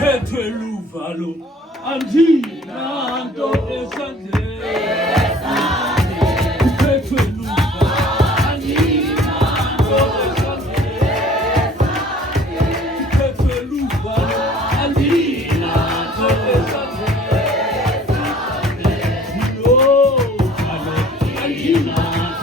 Petwe luvalo andina ndo esante Petwe luvalo andina ndo esante Petwe luvalo andina ndo esante Yo andina ndo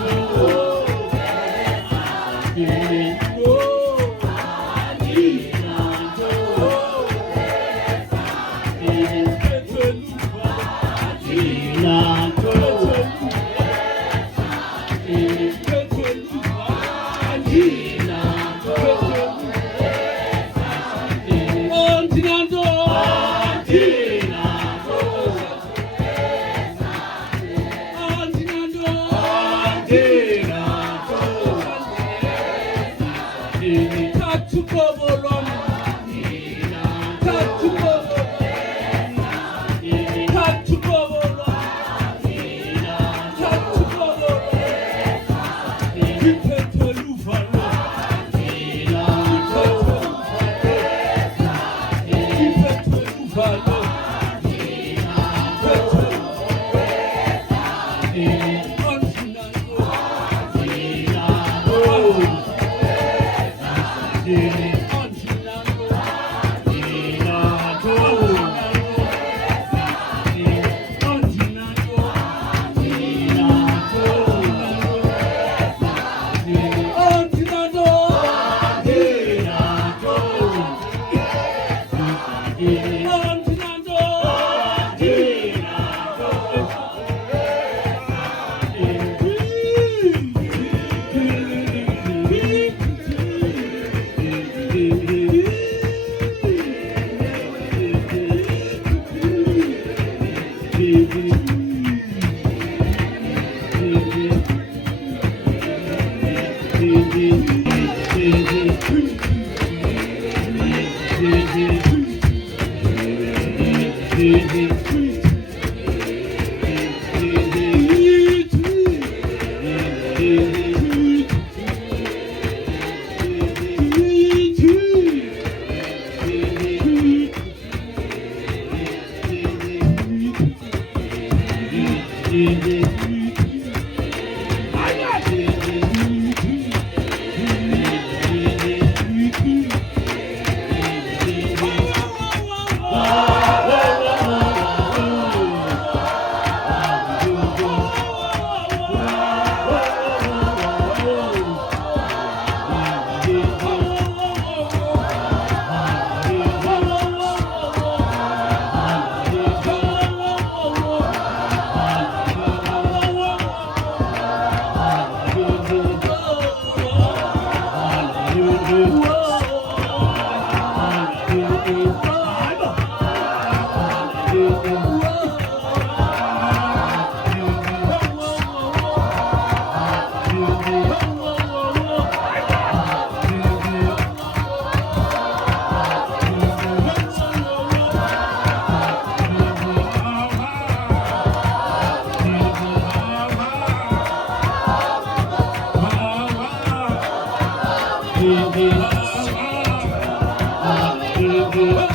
Whoa,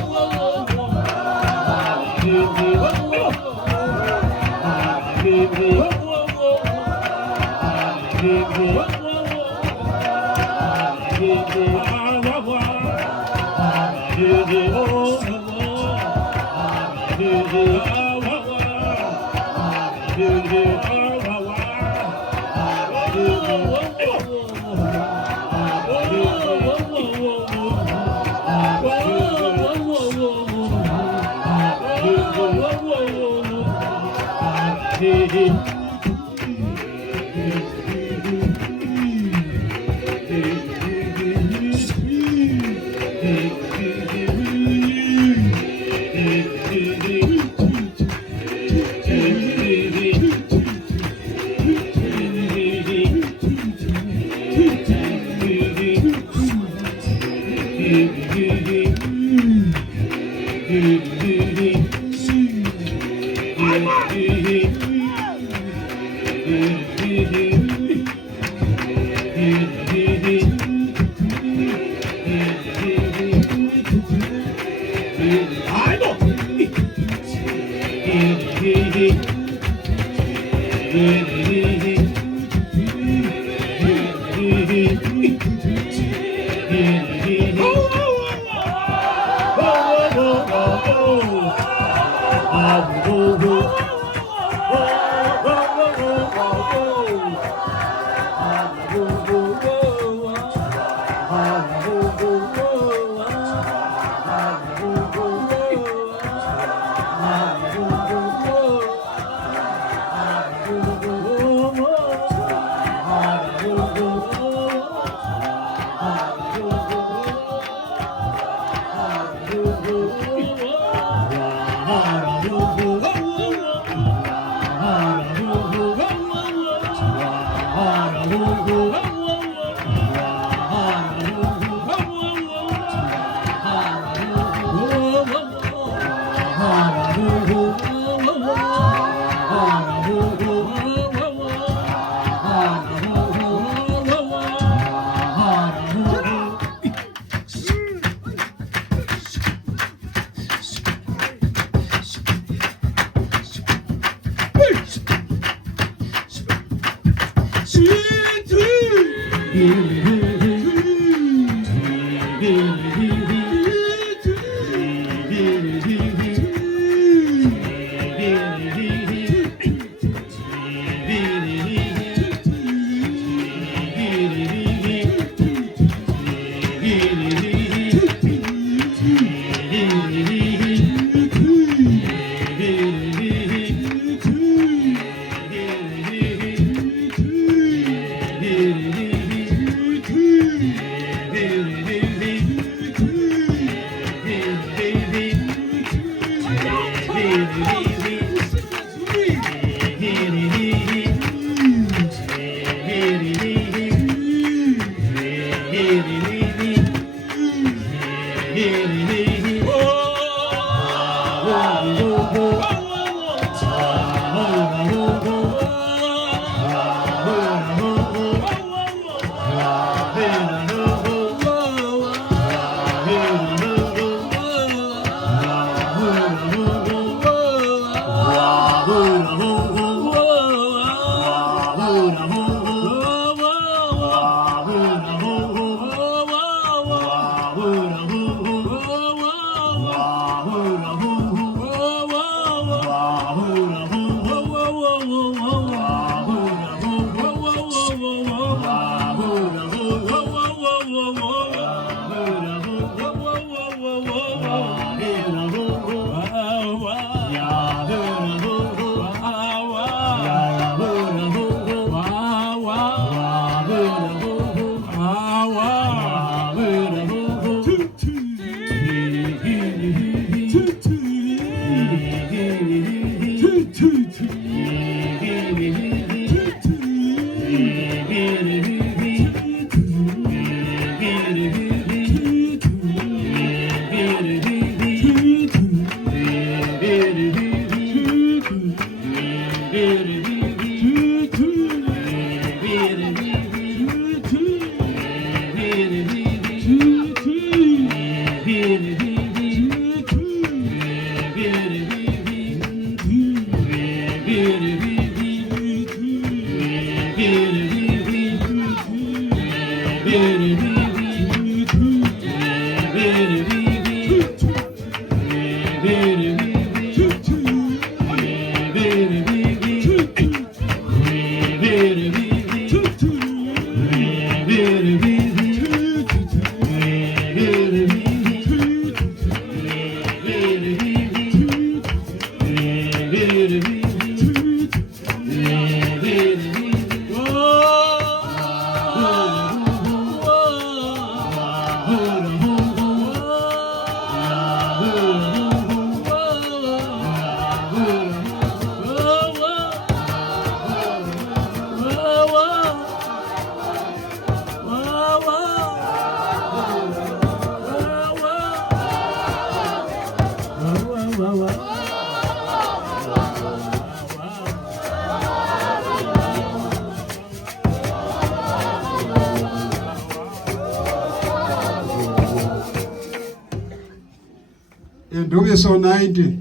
Ndumiso 90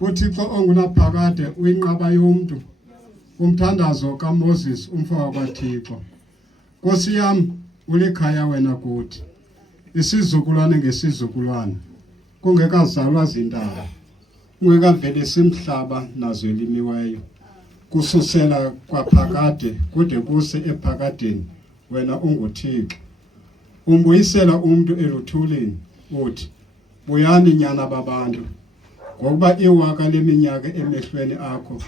uThixo ongunaphakade uyinqaba yomuntu umthandazo kaMoses umfana kaThixo. Nkosi yami ulikhaya wena kuthi isizukulwane ngesizukulwane kungekazalwa zindaba ungekavelisi imhlaba nazo elimiweyo kususela kwaphakade kude kuse ephakadeni wena unguThixo. Umbuyisela umuntu eluthuleni uthi buyani nyana babantu ngokuba iwaka leminyaka emehlweni akho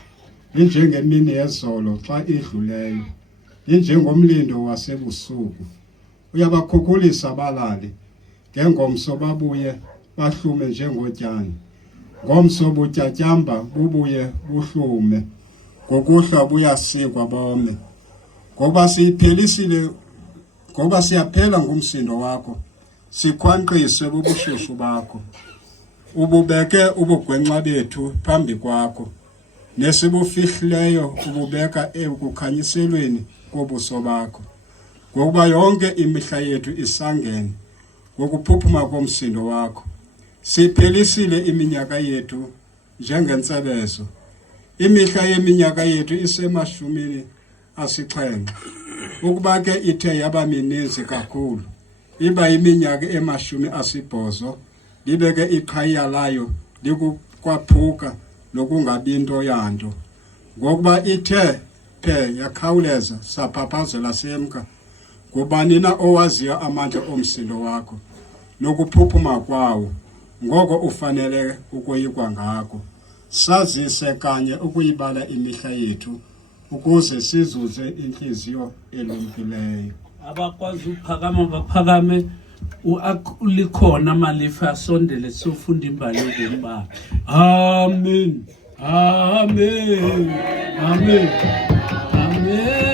injengemini yezolo xa idluleyo injengomlindo wasebusuku. Uyabakhukhulisa abalali ngengomso babuye bahlume njengotyani ngomso butyatyamba bubuye buhlume ngokuhla buyasikwa bome ngoba siyaphela ngumsindo wakho sikhwanqiswe bubushushu bakho. Ububeke ubugwenxa bethu phambi kwakho nesibufihleyo ububeka ekukhanyiselweni kobuso bakho ngokuba yonke imihla yethu isangene ngokuphuphuma komsindo wakho. Siphelisile iminyaka yethu njengentsebezo imihla yeminyaka yethu isemashumini asixhenxe ukuba ke ithe yaba mininzi kakhulu iba iminyaka emashumi asibhozo libeke iqhaya layo likukwaphuka nokungabi into yanto ngokuba ithe phe yakhawuleza saphaphazela semka. Ngubani na owaziyo amandla omsindo wakho nokuphuphuma kwawo ngoko ufanele ukoyikwa ngako. Sazise kanye ukuyibala imihla yethu ukuze sizuze inhliziyo elumkileyo. Abakwazi ukuphakama baphakame ulikhona malifa asondele sofunda imbali yokuba. Amen. Amen. Amen. Amen.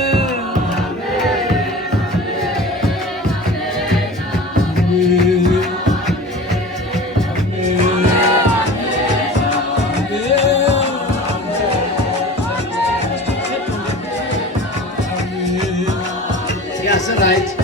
Yes, right.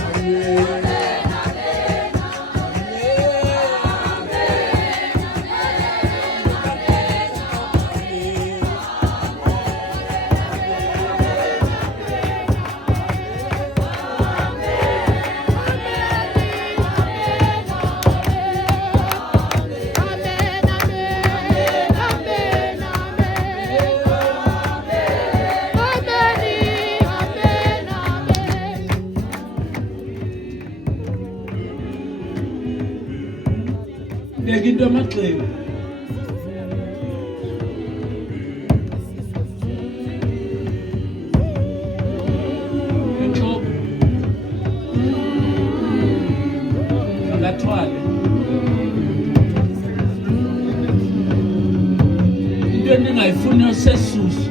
Beka into amagxeba. Enhloko. Angathwale. Into endingayifuni sesusu.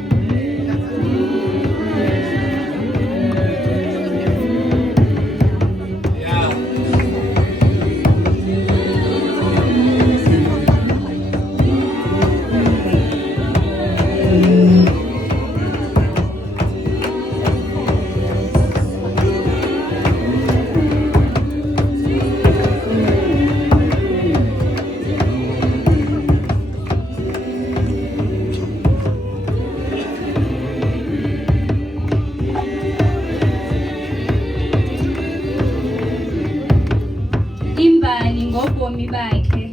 Ngobomi bakhe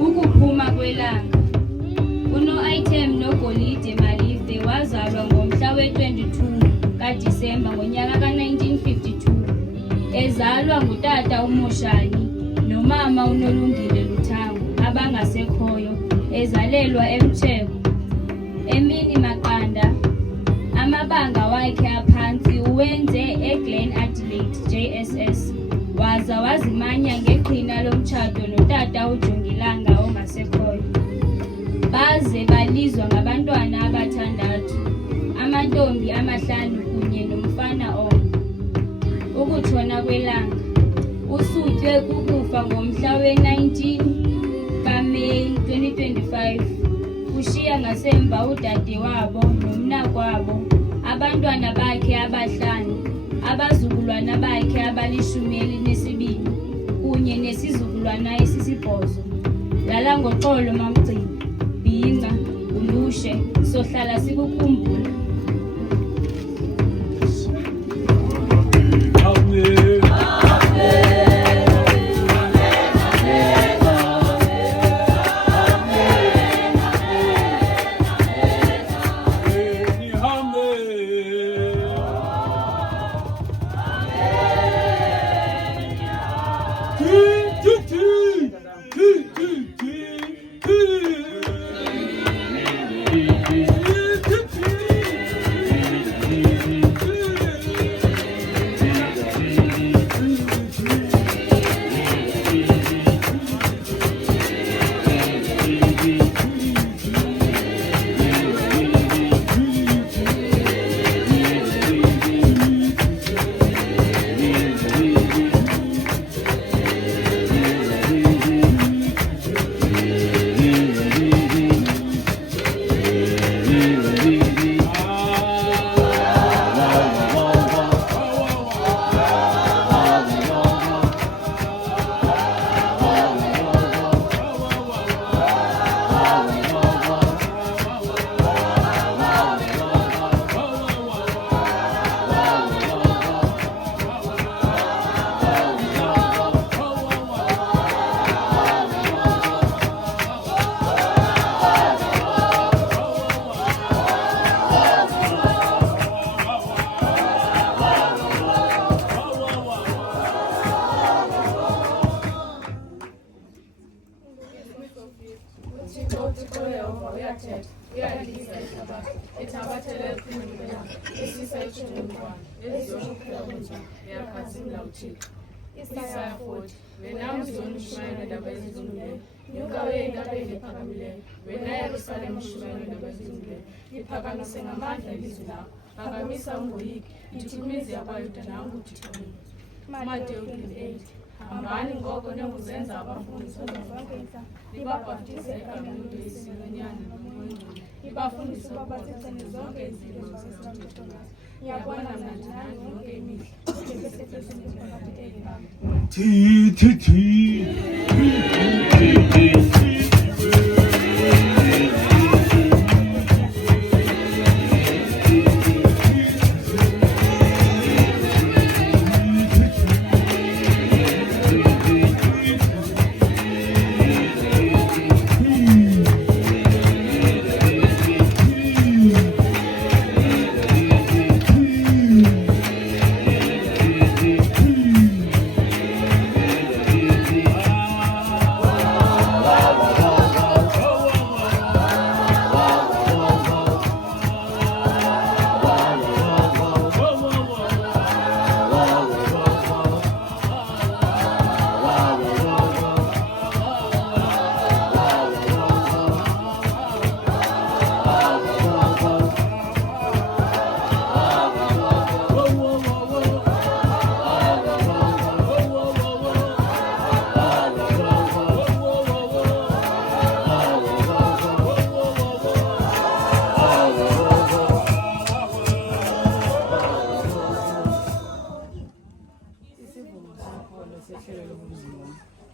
ukuphuma kwelanga uno-item nogolide malive wazalwa ngomhla we-22 kaDisemba ngonyaka ka-1952 ezalwa ngutata uMoshani nomama uNolungile Luthango abangasekhoyo ezalelwa eMtsheko. Emini maqanda amabanga wakhe aphansi uwenze eGlen Adelaide JSS waza wazimanya ngeqhina lomtshato notata uJongilanga ongasekhoyo. Baze balizwa ngabantwana abathandathu, amantombi amahlanu kunye nomfana omnye. Ukutshona kwelanga usutywe kukufa ngomhla we-19 kaMeyi 2025 ushiya ngasemva udade wabo nomnakwabo, abantwana bakhe abahlanu, abazukulwana bakhe abali12 kunye nesizukulwana esisibhozo. Lala ngoxolo mamgcini, Bhinca, Ulushe, sohlala sikukhumbula. Isaya 40 wena mzoni ushumayela indaba ezizunguleyo, nyuka uye entabeni ephakamileyo, wena Yerusalemu ushumayela indaba ezizunguleyo, iphakamise ngamandla ilizwi lakho, phakamisa ungoyiki, ithukumize abayuda nangu uThixo wethu. Mateyu 28. Hambani ngoko nenguzenza abafundisi zonke inhlanga, libabhaptize egameni uYesu lonyana noMoya Oyingcwele, libafundise ukuba bazigcine zonke izinto zoMthetho ngazo. Ngiyabona mna ndinani yonke imihla.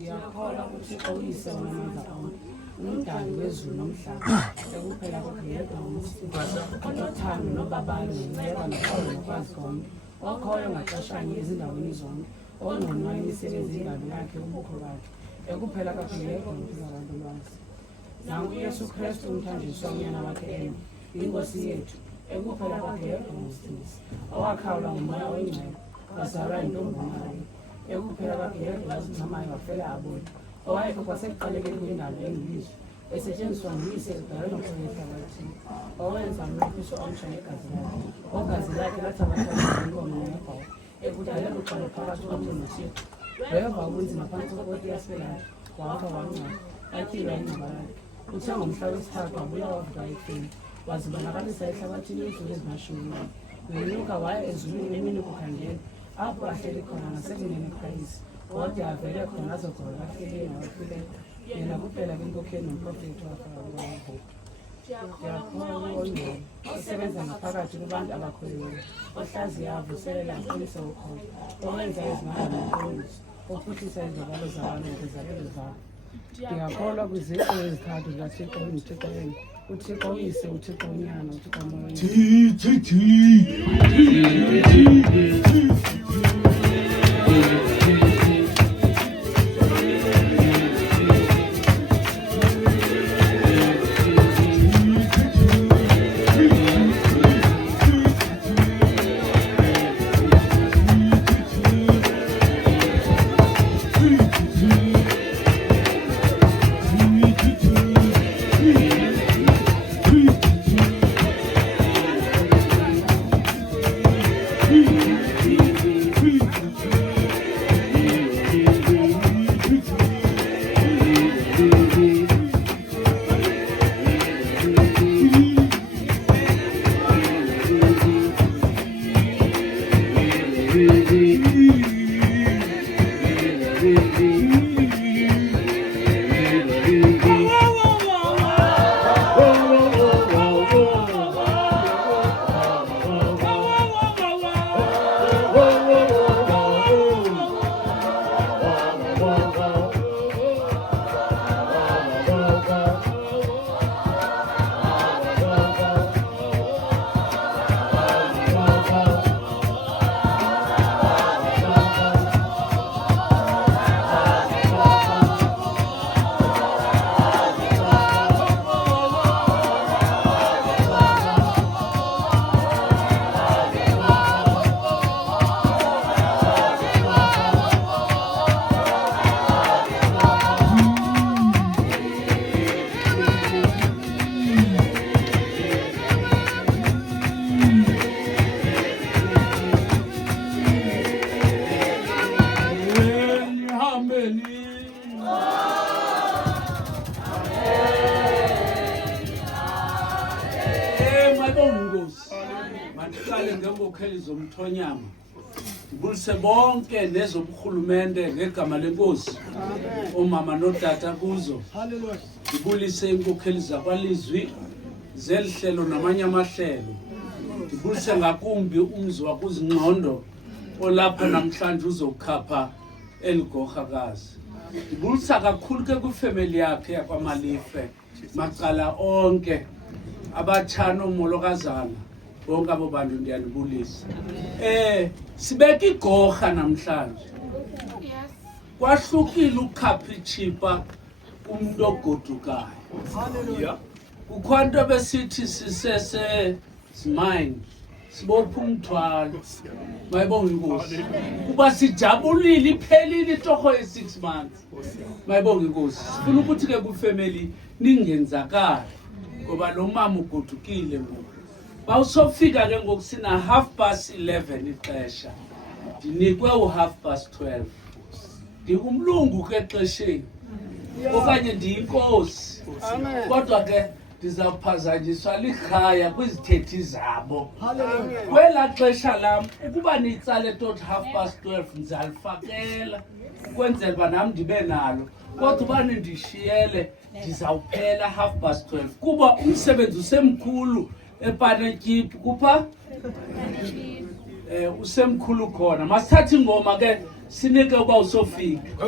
Ngiyakholwa uThixo uyise onamandla onke, umdali wezulu nomhlaba, ekuphela kwakhe yedwa uthando nobabalo nenceba noxolo nokwazi konke, okhoyo ngaxeshanye ezindaweni zonke, ongqonwayo imisebenzi yengalo yakhe ubukho bakhe, ekuphela kwakhe yedwa umphikabantu lwazi. Nangu uYesu Kristu umthanjiswa unyana wakhe embi, inkosi yethu, ekuphela kwakhe yedwa uMsindisi, owakhawula ngoMoya Oyingcwele, wazalwa yintombi uMariya, ekuphela kwakhe yedwa wazincamayo wafela abodwa, owayekho kwasekuqalekeni kwendalo engilizwe, esetshenziswa nguyise ekudalweni kwakhe ehlabathini, owenza umnqophiso omtsha ngegazi lakhe, ogazi lakhe lathabatha inkomo nebhawu, ekudaleni uxolo phakathi komntu noThixo, weva ubunzima phantsi kwekoti yaseLathi, wafa wangcwaba, atyhilwa ingcwaba lakhe. Uthe ngomhla wesithathu wabuya wavuka ekufeni, wazibonakalisa ehlabathini iintsuku ezimashumi. Wenyuka waya ezulwini emini kukhangela, apho ahleli khona ngasekunene kuKayise, kodwa avele khona azogqola afileyo nabafileyo, yena kuphela kwinkokheli nomprofethi wafa wavuka. ndiyakholwa ongcwele osebenza ngaphakathi kubantu abakholwayo, ohlaziya avuselela aqinise ukholo, owenza izimanga neqiniso, ophuhlisa izabalo zabantu ngezabelo zabo. Ndiyakholwa kwiziqu ezithathu zikaThixo uNguthixo yena, uThixo uyise, uThixo unyana, uThixo moya. Mandiqale ngenkokheli zomthonyama. Ndibulise bonke nezoburhulumente ngegama lenkosi. Omama notata kuzo. Ndibulise inkokheli zakwalizwi zelihlelo namanye amahlelo. Ndibulise ngakumbi umzi wakuzingqondo olapha namhlanje uzokhapha eligorhakazi. Ndibulisa kakhulu ke kwifamily yakhe yakwaMalife, macala onke, abatshana omolokazana, bonke abo bantu ndiyandibulisa. Sibeka igorha namhlanje. Kwahlukile ukhapha ichipa umuntu ogodukayo. Kukho into besithi sisese simine, sibopha umthwalo. Mayibonge inkosi. Kuba sijabulile iphelile itorho ye6 months. Mayibonge inkosi. Sifuna ukuthi ke kwifamily ningenzakala ngoba lo mama ugodukile ngoku. Bawusofika ke ngoku sina 11:30 ixesha. Ndinikwe u12:30. Ndikumlungu ke exesheni. Okanye ndiyinkosi. Kodwa ke ndizawuphazanyiswa likhaya kwizithethi zabo. Kwela xesha lam ukuba nitsale tot 12:30 ndizalifakela ukwenzela uba nam ndibe nalo. Kodwa uba nindishiyele ndizawuphela 12:30 kuba umsebenzi usemkhulu ePanetjip kupha usemkhulu khona. Masithathe ingoma ke sinike uba usofika.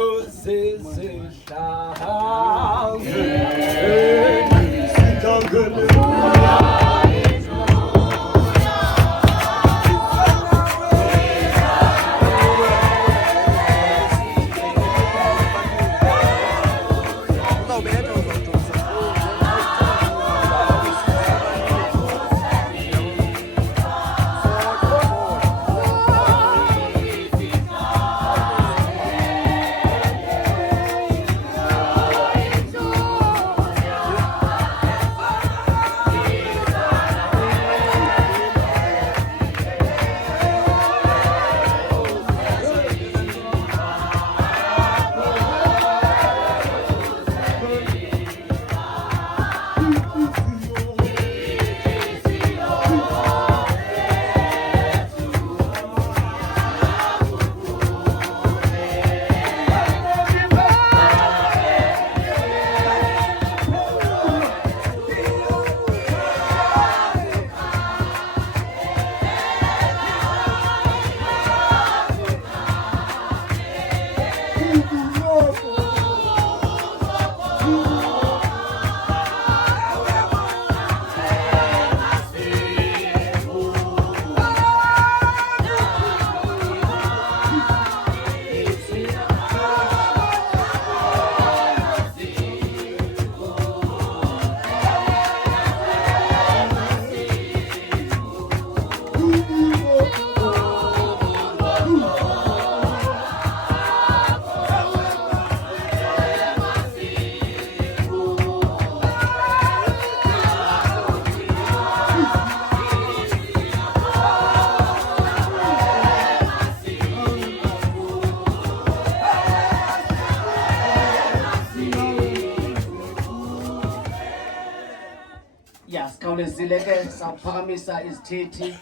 Ya sikhawulezile ke saphakamisa izithethi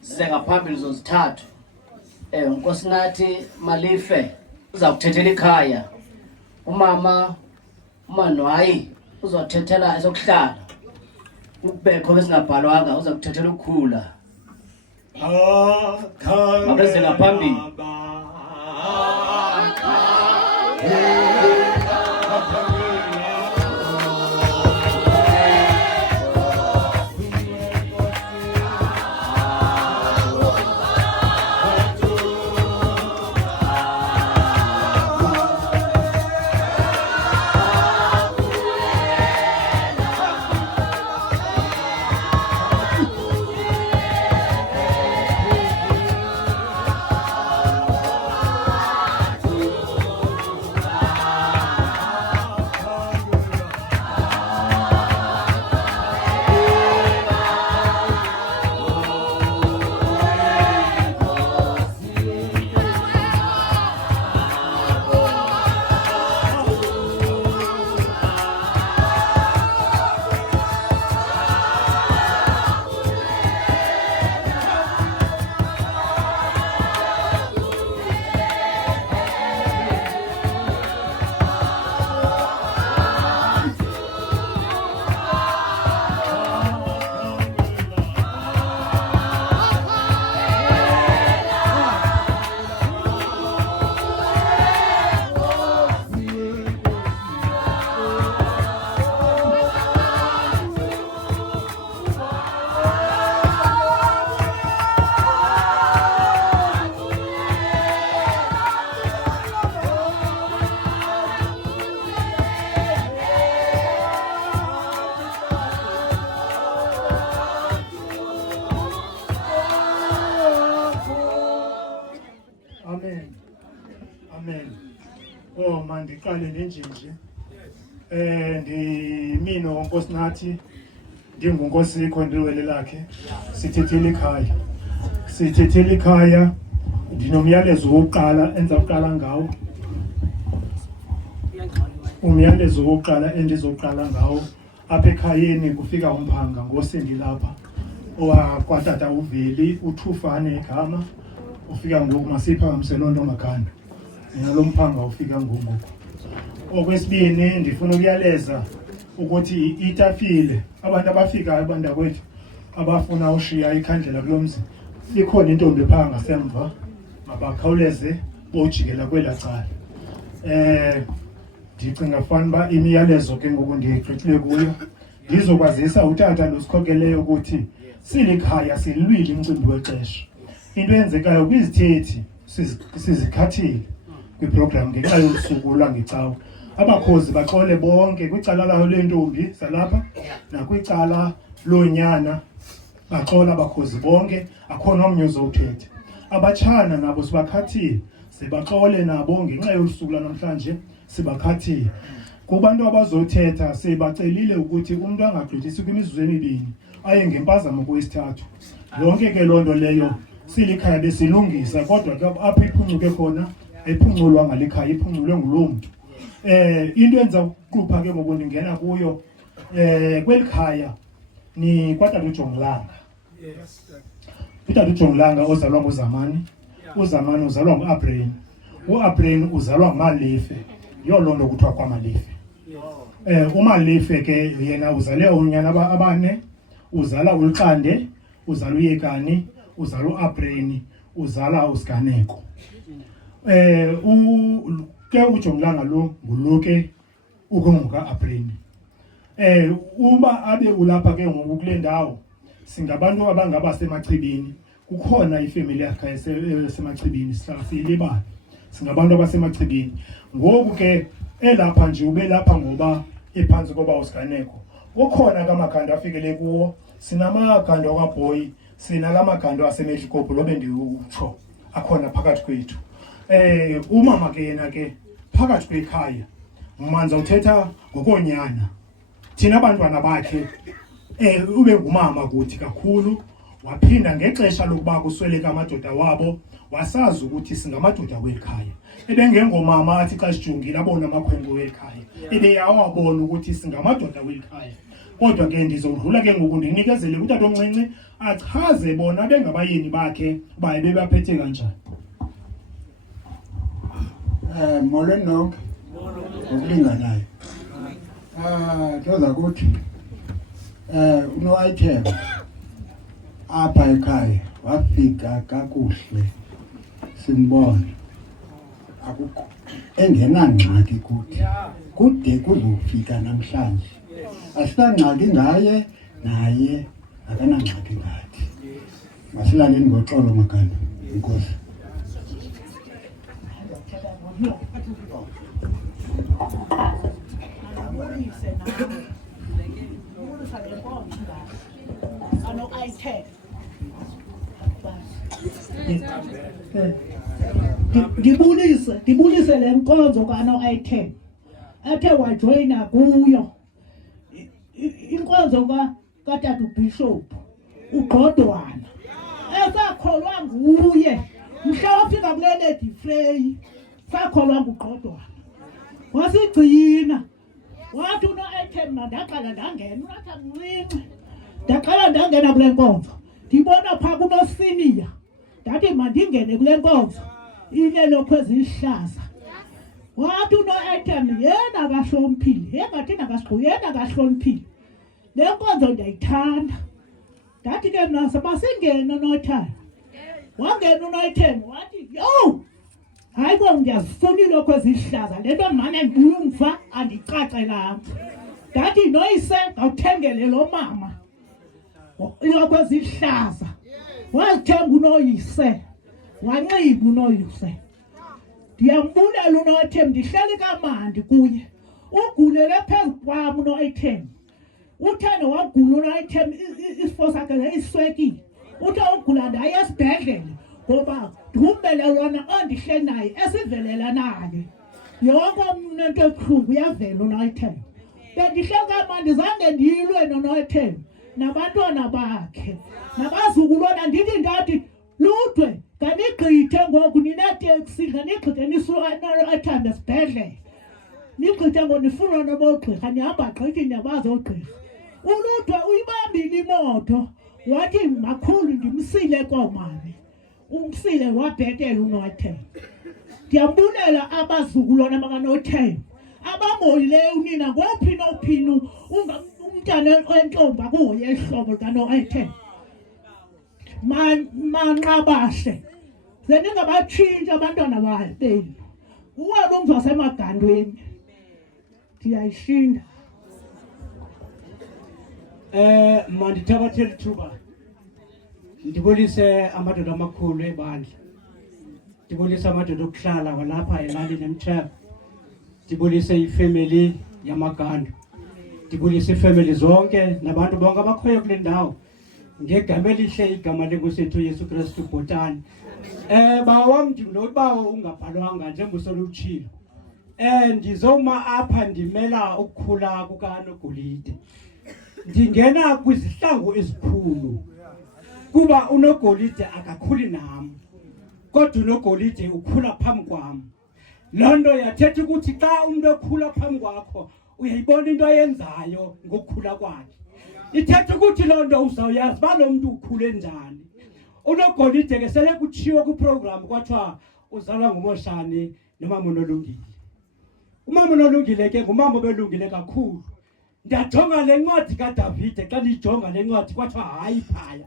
size ngaphambili zozithathu. Nkosinathi Malife uza kuthethela ikhaya. Umama uManwayi uzothethela esokuhlala. Ukubekho besingabhalwanga uza kuthethela ukukhula. Mabeze ngaphambili. Amen. Oh mandiqale nje. Ndimino Nkosinathi ndingunkosi ikhondwele lakhe. Sithethele ikhaya. Ndinomyalezo wokuqala enza uqala ngawo. Umyalezo wokuqala endizoqala ngawo apha ekhayeni kufika umphanga ngosendi lapha. Owakwatata uVeli uThufane igama. Ufika ngoku masiphakamise lonto makhanda. Nalo mphanga ufika ngoku. Okwesibini ndifuna ukuyaleza ukuthi itafile abantu abafika abanda kwethu abafuna ushiya ikhandlela kulomzi likhona intombi phanga ngasemva mabakhawuleze bojikela kwelacala. Ndicinga fanele imiyalezo ke ngoku ndigqithile kuyo ndizokwazisa utata losikhokeleyo ukuthi silikhaya silwile umcimbi wexesha. Into eyenzekayo kwizithethi sizikhathile kwiprogram ngenxa yosuku lwangecawe. Abakhozi baxole bonke kwicala layo lentombi zalapha nakwicala lonyana baxola abakhozi bonke akho nomnye uzothetha. Abatshana nabo sibakhathile sibaxole nabo ngenxa yosuku namhlanje sibakhathile. Kubantu abazothetha sibacelile ukuthi umuntu angagqithisi kwimizuzu emibini aye ngempazamo kwesithathu. Yonke ke lonto leyo silikhaya besilungisa kodwa ke apha iphuncuke khona ayiphuculwa ngalikhaya iphuculwe ngulo muntu. Into enza ukuqupha ke ngoku ndingena kuyo kwelikhaya ni kwatata uJongilanga. Utata uJongilanga ozalwa nguZamani. uZamani uzalwa nguAbrain. uAbrain uzalwa nguMalife. Yolonto kuthiwa kwaMalife. uMalife ke yena uzale unyana abane. Uzala uLqande, uzala uYekani, uzala uAbrain, uzala uSiganeko. Ke uJongilanga lo nguluke ukunguka Abrain. Uma abe ulapha ke ngoku kule ndawo singabantu abangaba semachibini. Kukhona ifamily yakhe esemachibini siyilibala. Singabantu abasemachibini. Ngoku ke elapha nje ube lapha ngoba ephansi koba uSiganeko. Ukhona kamakhanda afikele kuwo. Sinamaganda kaBoy, sinalamaganda aseMedikopho lobe ndiutsho akhona phakathi kwethu. Umama ke yena ke phakathi kwekhaya umanza uthetha ngokonyana. Thina abantwana bakhe ube ngumama kuthi kakhulu. Waphinda ngexesha lokuba kusweleka amadoda wabo wasazi ukuthi singamadoda wekhaya. Ebengengomama athi xa sijungile abona amakhwenkwe wekhaya. Ebeyawabona ukuthi singamadoda wekhaya. kodwa ke ndizodlula ke ngoku ndinikezele utata omncinci achaze bona bengabayeni bakhe baye bebaphethe kanjani. Molweni nonke ngokulinganayo. Toza kuthi uno-item apha ekhaya wafika kakuhle simbone akukho engenangxaki kuthi kude kuzofika namhlanje asinangxaki ngaye naye akanangxaki ngathi. Masilaleni ngoxolo Magana. Inkosi. Ndibulise le nkonzo kano-item athe wajoyina kuyo inkonzo katata uBishop uGqodwana esakholwa nguye mhla wafika kule Lady Frey sakholwa nguGqodwana wasigcina wathi uno-item ndaqala ndangena unathi mncinci ndaqala ndangena kule nkonzo ndibona phaa kunosiniya ndathi mandingene kule nkonzo inelokhu ezihlaza wathi uno-item yena kahloniphile yengathina kasigqu yena kahloniphile le nkonzo ndiyayithanda ndathi ke mna masingene unothanda wangena uno-item wathi yo hayi bo ndiyazifuna ilokhu ezihlaza le nto mane ndiyumva andicacelanga ndathi noyise ngawuthengele lo mama ilokhu ezihlaza wazithenga unoyise wanxiba unoyise. Ndiyambulela uno-item ndihleli kamandi kuye ugulele phezu kwam uno-item uthanda wagula uno-item isifo sakhe iswekile uthi ugula ndaye esibhedlele ngoba ndiwumbelelwana ondihleli naye esivelela naye yonke nento ebuhlungu uyavela uno-item. Bendihleli kamandi zange ndiyilwe nono-item nabantwana bakhe nabazukulwana ndithi ndathi Ludwe kanigqithe ngoku nineteksi nganigqithe nisuno-item esibhedlele nigqithe ngonifuna nobogqirha nihamba gqithi nabazogqirha. Uludwe uyibambile imoto wathi makhulu ndimsile komane umsile wabhetela uno-item. Ndiyambulela abazukulwana bakano-item abamolileyo unina ngophi nophinu umntana wentombi akuhoye ihlobo likano-item manqabahle ze ningabatshintshi abantwana benu uwena umntu wasemagandweni ndiyayishinda. Mandithabathele ithuba ndibulise amadoda amakhulu ebandla, ndibulise amadoda okuhlala walapha elalini eMtheba, ndibulise ifemeli yamaGando, ndibulise ifemeli zonke nabantu bonke abakhoyo kule ndawo ngegama elihle igama lenkosi yethu Yesu Kristu Bhotani. Bawam ndinobawo ungabhalwanga njengosolo utshilo. Ndizoma apha ndimela ukukhula kukaNogolide. Ndingena kwizihlangu ezikhulu kuba uNogolide akakhuli nam kodwa uNogolide ukhula phambi kwam. Loo nto yathetha ukuthi xa umuntu ekhula phambi kwakho uyayibona into ayenzayo ngokukhula kwakhe. Ithetha ukuthi loo nto uzawuyazi uba lo mntu ukhule njani. uNogolide ke sele kutshiwo kwiprogram kwathiwa uzalwa nguMoshane nomama uNolungile. Umama uNolungile ke ngumama obelungile kakhulu. Ndiyajonga le ncwadi kaDavide xa ndijonga le ncwadi kwathiwa hayi phaya.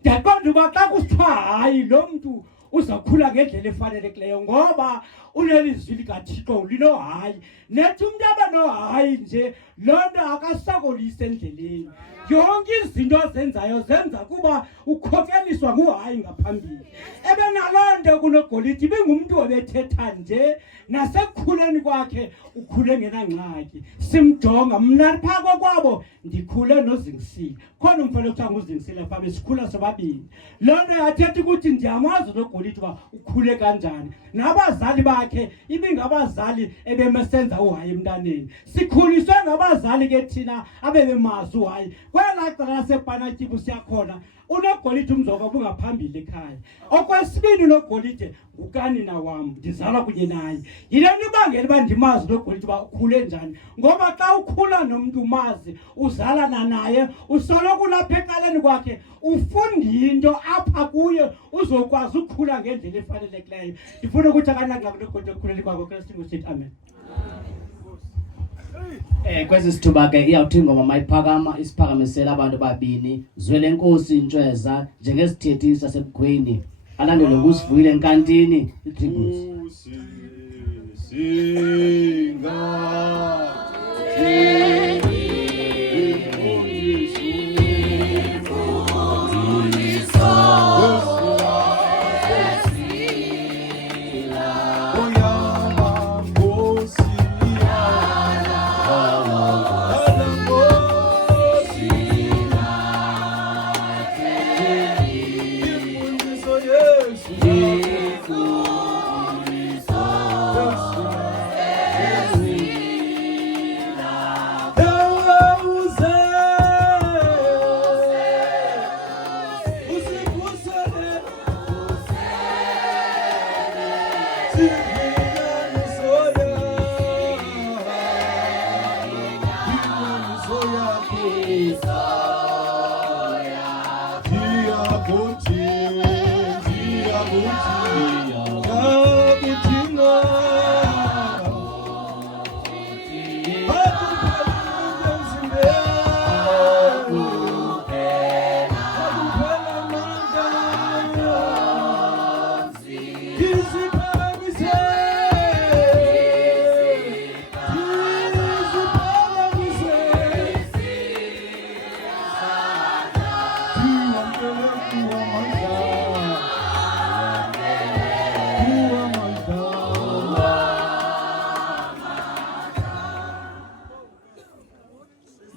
Ndiyaqonda uba xa kusithiwa hayi lo mntu uzakhula ngendlela efanelekileyo ngoba unelizwi likaThixo linohayi. Nethi umntu abe nohayi nje loo nto akasakolisi endleleni. Yonke izinto azenzayo zenza kuba ukhokeliswa nguhayi ngaphambili. Ebenaloo nto kuNogolide ibingumntu obethetha nje nasekukhuleni kwakhe ukhule ngenangxaki. Simjonga mna phaa kokwabo ndikhule noZingisile. Khona umfana okuthiwa nguZingisile phaa besikhula sobabini. Loo nto yathetha ukuthi ndiyamazi uNogolide uba ukhule kanjani. Nabazali bakhe yakhe ibingabazali ebemesenza uhayi emntaneni. Sikhuliswe ngabazali ke thina abebemazi uhayi. Kwela cala lasePanatyipu siyakhona uNogolide umzoka ubungaphambili ekhaya. Okwesibini uNogolide ngukanina wam, ndizalwa kunye naye. Yile nto ibangela uba ndimazi uNogolide uba ukhule njani. Ngoba xa ukhula nomntu umazi, uzalana naye, usoloko ulapha ecaleni kwakhe, ufunda into apha kuye uzokwazi ukukhula ngendlela efanelekileyo. Ndifuna ukuthi akananga uNogolide ekukhuleni kwakho kwesingo sithi amen. Kwesi sithuba ke iyawuthi ingoma mayiphakama isiphakamisela abantu babini Zwele Nkosi Ntshweza njengesithethi sasebukhweni alandele ukusivuyile enkantini itributes.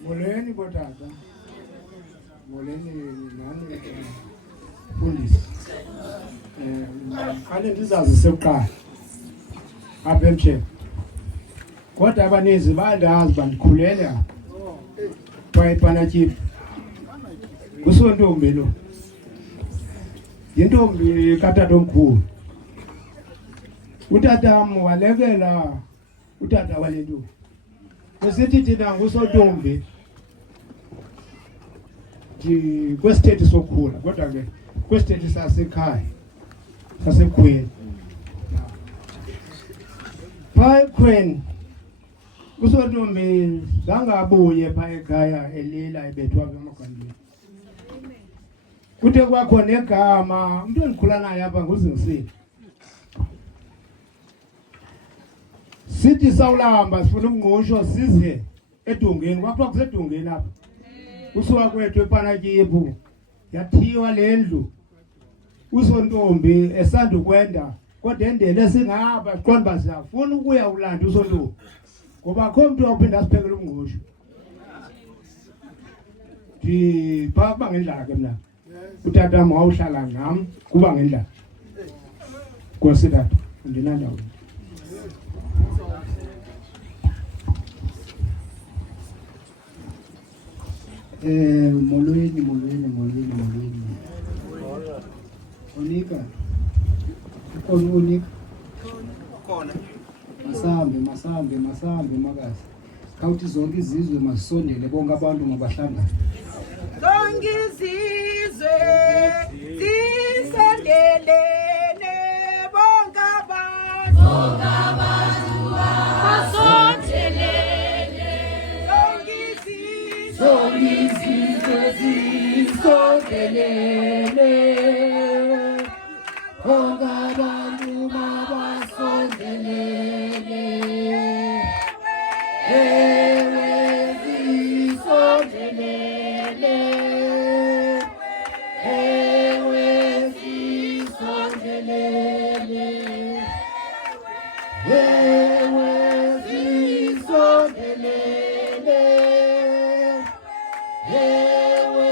Molweni botata. Molweni nani fundisi. Ane ndizazise kuqala. Apha emshe. Kodwa abaninzi bandazi bandikhulele apha. Kwa ePanatyipu. Kusontombi lo. Yintombi katata omkhulu. Utata walekela utata walentombi. Besithi thina ngusontombi kwesitethi sokhula kodwa ke kwesitethi sasekhaya sasebukhweni. Phaa ebukhweni usontombi zangabuye phaa ekhaya elila ebethwa emagandweni. Kuthe kwakho negama umntu endikhula naye apha nguZingisile. Sithi sawulahamba sifuna umngqusho size edongeni. Kwakuthiwa kusedongeni apha. Usuka kwethu ePanatyipu yathiwa le ndlu usontombi esandukwenda kodwa endele singapha siqonda uba siyafuna ukuya ulanda usontombi ngoba akho mntu wawuphinda asiphekele umngqusho. Phaa kuba ngendlala ke mna utatam wawuhlala nam kuba ngendlala. Nkosi tata ndinandawo. Molweni. Onika. Ukhona unika. Ukhona. Masambe makazi. Khawuthi zonke izizwe masisondele bonke abantu mabahlangane. Zonke izizwe zisondelene bonke abantu. Bonke abantu basondelene. Zonke izizwe zisondelene. Bonke abantu mabasondelene. Ewe zisondelene. Ewe zisondelene. Ewe zisondelene. Ewe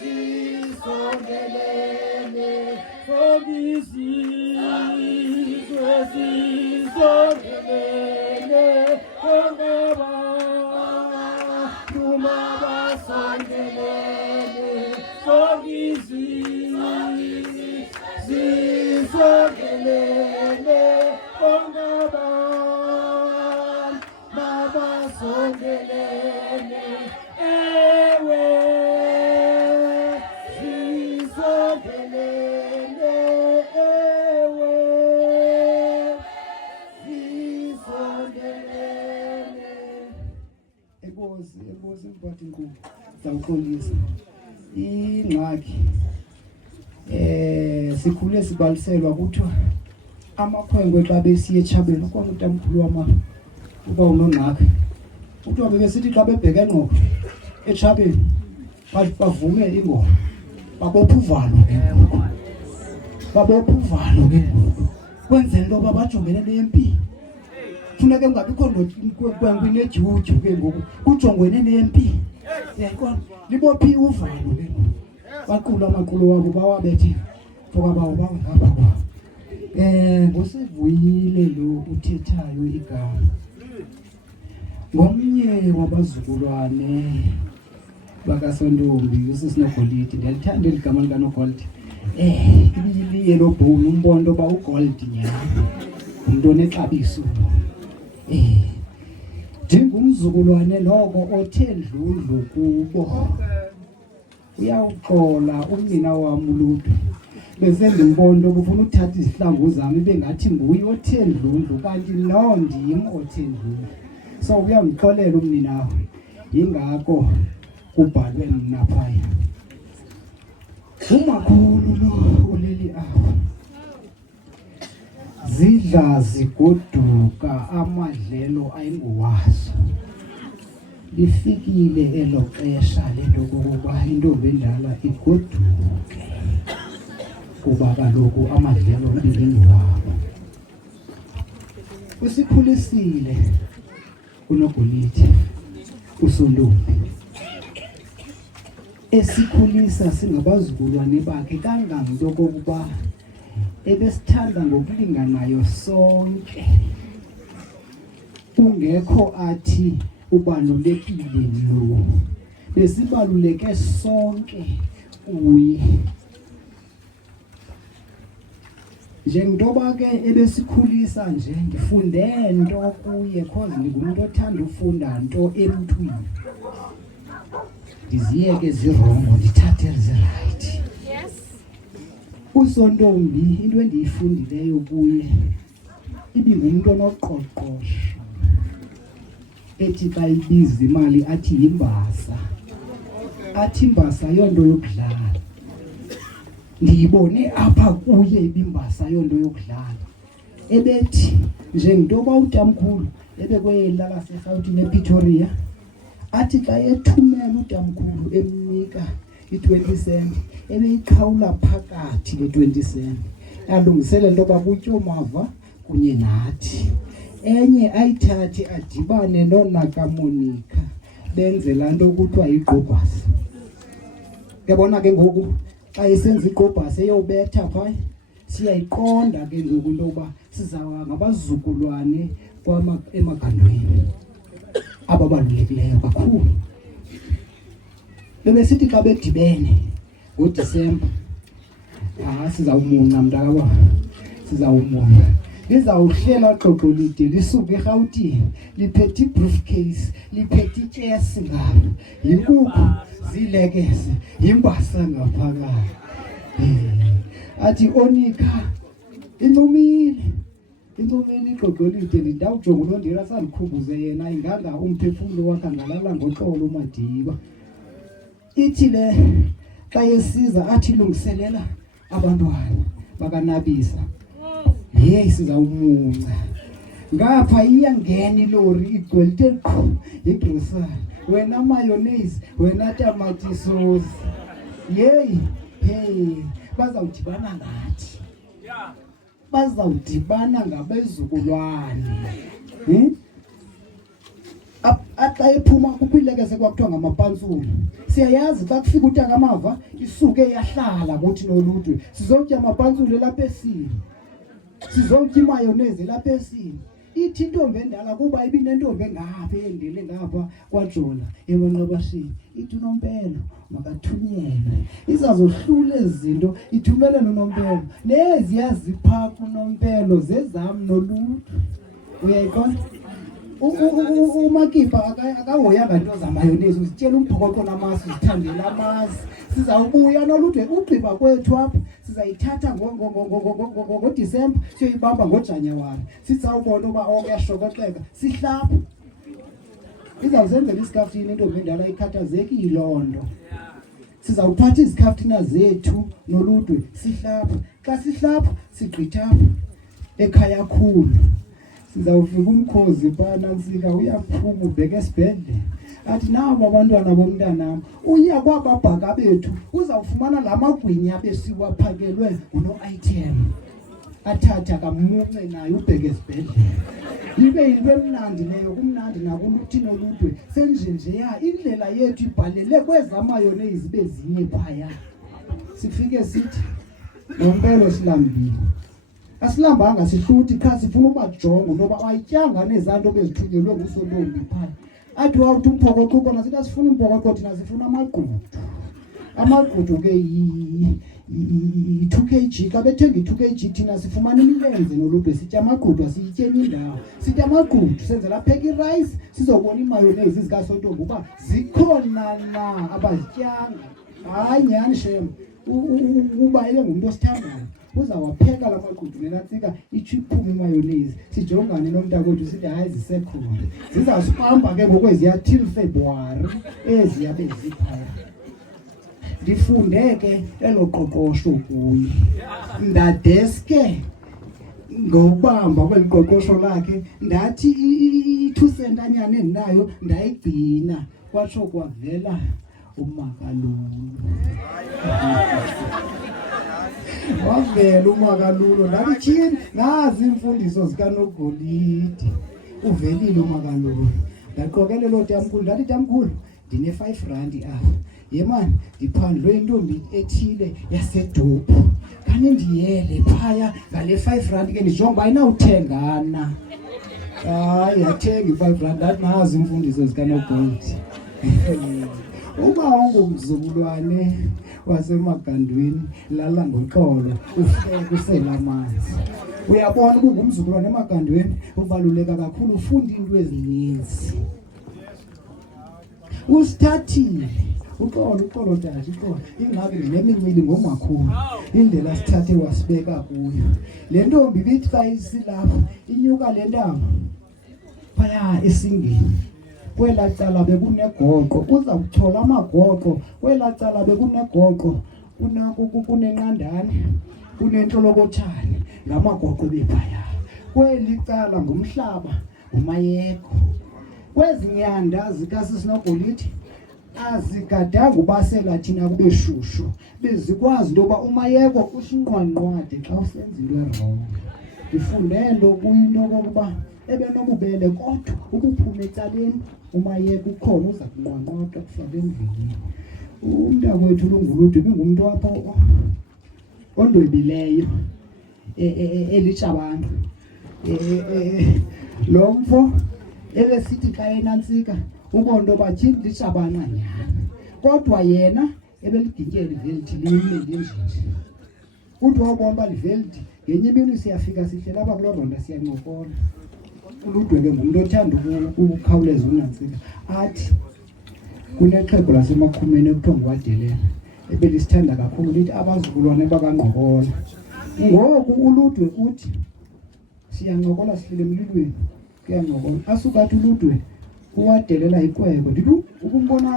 zisondelene. Zonke izizwe zisondelene. mabasondelene zisondelene ongaban mabasondelene ewe zisondelene ewe zisondelene. Enkosi mphathi nkulu zawuxolisa ingxaki sikhule sibaliselwa kuthiwa amakhwenkwe xa besiye etshabeni ukhona utamkhulu wama uba unongxaki kuthiwa bebesithi xa bebheke ngqo etshabeni bavume ingoma babopha uvalo ke ngoku kwenzela into yoba bajongene nempi funeka kungabikho kwenkwi nejuju ke ngoku kujongwene nempi yayikona libophi uvalo ke ngoku baqula amaqulo wabo bawabethe fokabawo bangapha kwabo ngosivuyile lo uthethayo igama ngomnye wabazukulwane bakaSontombi uSisinogolide ndiyalithanda eli gama likaNogolide ibiyiliye lo bhulu umbono ba uGold nyana umuntu onexabiso ndingumzukulwane noko othe ndlundlu kubo uyawuxola umnina wam uLutu bese ndimbona ukufuna uthatha izihlangu zami bengathi nguye othe ndlundlu kanti no ndim othe ndlundlu so uyamxolela umninawe yingako kubhalwe mna phaya umakhulu lo uleli apha zidla zigoduka amadlelo ayingowazo lifikile elo xesha lento kokuba intombi endala igoduke kuba kaloku amadlelo ibingengowabo usikhulisile uNogolide uSontombi esikhulisa singabazukulwane bakhe kangangento kokuba ebesithanda ngokulinganayo sonke kungekho athi ubalulekile lo besibaluleke sonke kuye njengoba ke ebesikhulisa nje ndifunde nto kuye cause ndingumuntu othanda ufunda nto emntwini ndiziyeke zirongo ndithathe ezirayight. Yes. uSontombi into endiyifundileyo kuye ibingumuntu onoqoqosho ethi xa ibiza imali athi yimbasa athi imbasa yonto yokudlala ndiyibone apha kuye ibimbasa yonto yokudlala ebethi njengoba utamkhulu ebekweyelala seRhawutini ePretoria athi xa ethumela utamkhulu emnika i20 cent ebeyiqhawula phakathi le20 cent alungisele into babutyomava kunye nathi enye ayithathe adibane noNakamonika benze laa nto kuthiwa yiqobhasi. Yabona ke ngoku xa esenza iqobhasi eyobetha phaya siyayiqonda ke ngoku into yoba sizawa ngabazukulwane emagandweni ababalulekileyo kakhulu. Bebesithi xa bedibene ngoDisemba sizawumunca mntakabo sizawumunca lizawuhlela xoxo lide lisuke eRhawutini liphethe ibriefcase liphethe ityesi ngalo yinkukhu zilekese yimbasa ngaphakathi athi onika incumile ixoxo lide ndawujonga unondira salikhumbuze yena inganga umphefumlo wakhe angalala ngoxolo uMadiba ithi le xa yesiza athi lungiselela abantwana bakanabisa hey sizawumunca ngapha iyangena ilori igcwele qhu igrosari wena mayonnaise wena tamati sauce hey bazawudibana ngathi bazawudibana ngabezukulwane xa ephuma kuphilekese kwakuthiwa ngamapantsula siyayazi xa kufika uTakamava isuke yahlala kuthi noLudwe sizotya amapantsula lapha esini sizotya imayonnaise lapha esini ithi intombi endala kuba ibinentombi engapha endile ngapha kwaJola emanqabashini ithi uNompelo makathunyelwe izazohlula izinto ithumele noNompelo lezi yazipha kuNompelo zezam noluntu uyayiqonda uMakipa akahoyanga into zamayonezi uzitshela umphokoqo namasi uzithandela amasi sizawubuya noludwe ugqiba kwethu apha sizayithatha ngoDisemba siyoyibamba ngoJanuwari sizawubona uba kuyashokoxeka sihlapha izawusenzela isikhaftini intombi endala ikhathazeki yilondo sizawuphatha izikhaftina zethu noludwe sihlapha xa sihlapha sigqithapha ekhaya khulu sizawufika umkhozi phanantsika uyaphuma ubheka esibhedlela athi nabo abantwana bomntanam uya kwababhaka bethu uzawufumana la magwinya besiwaphakelwe nguno-item athathe akamunce naye ubheka esibhedlela ibe yinto emnandi leyo kumnandi nakuluthi noludwe senjenjeya indlela yethu ibhalele kwezamayonezi bezinye phaya sifike sithi Nompelo silambile asilambanga sihluthi kha sifuna ubajonga ngoba ayityanga nezanto bezithunyelwe ngusontombi phaya athi wawuthi umphokoqo kona sithi asifuna umphokoqo thina sifuna amagqudu ke i-2 kg ka bethenga i-2 kg thina sifumana imilenze noludwe sitya amagqudu asiyityeni indawo sitya amagqudu senzela pheka irice sizobona imayonezi zikasontombi uba zikhona na abazityanga hayi nyani shem uba ebe ngumuntu osithandayo uzawapheka la magqudu nenantsika ichiphume imayonezi sijongane nomntakwethu sithi hayi zisekhona zizasibamba ke ngokweziya till February eziyabe ziphaya ndifundeke eloqoqosho kuye ndadeske ngokubamba kweliqoqosho lakhe ndathi i2 centanyana endinayo ndayigcina kwatsho kwavela uMakalulu wavela uMakalulu ndathini nazi imfundiso zikaNogolide uvelile uMakalulu ndaqokelela uTamkhulu ndathi Tamkhulu ndine 5 rand apha yemani ndiphandlwe intombi ethile yasedophu kani ndiyele phaya ngale 5 rand ke ndijonga ayinawuthengana hayi yathenga i5 rand ndathi nazi imfundiso zikaNogolide uba ungumzukulwane wasemagandweni lala ngoxolo ufeke usela amanzi uyabona uba ungumzukulwane emagandweni ubaluleka kakhulu ufunda into ezininzi usithathile uxolo tata uxolo ingxaki ndinemincili ngomakhulu indlela sithathe wasibeka kuyo le ntombi ibithi xa isilapha inyuka le ntaba phaya esingeni kwela cala bekunegoqo uzawuthola amagoqo kwela cala bekunegoqo kunenqandane kunentolokothane ngamagoqo bephaya kweli cala ngumhlaba umayeko kwezinyanda zikaSisinogolide azigadanga ubasela thina kube shushu bezikwazi into yoba umayeko ushinqwanqwade xa usenzilwe wrong ndifunde nto kuyinto okokuba ebenobubele kodwa ukuphuma ecaleni umayeko ukhona uza kunqwanqwada kufaka endlini umntakwethu uLungulude ibingumntu apha ondwebileyo elitshabanqa lo mfo ebesithi xa enantsika ubona into yoba tyhini litshabanqa nyhani kodwa yena ebeligityela iveliti lime ngenjinji uthi wawubona uba liveliti ngenye imini siyafika sihle lapha kuloo ronda siyancokola uLudwe ke ngumuntu othanda ukukhawuleza unantsika athi kunexhego lasemakhumeni ekuthiwa nguWadelela ebelisithanda kakhulu lithi abazukulwane bakangqokola ngoku uLudwe uthi siyancokola sihlele emlilweni kuyancokola asuka athi uLudwe uWadelela ikweko ndithi ukumbona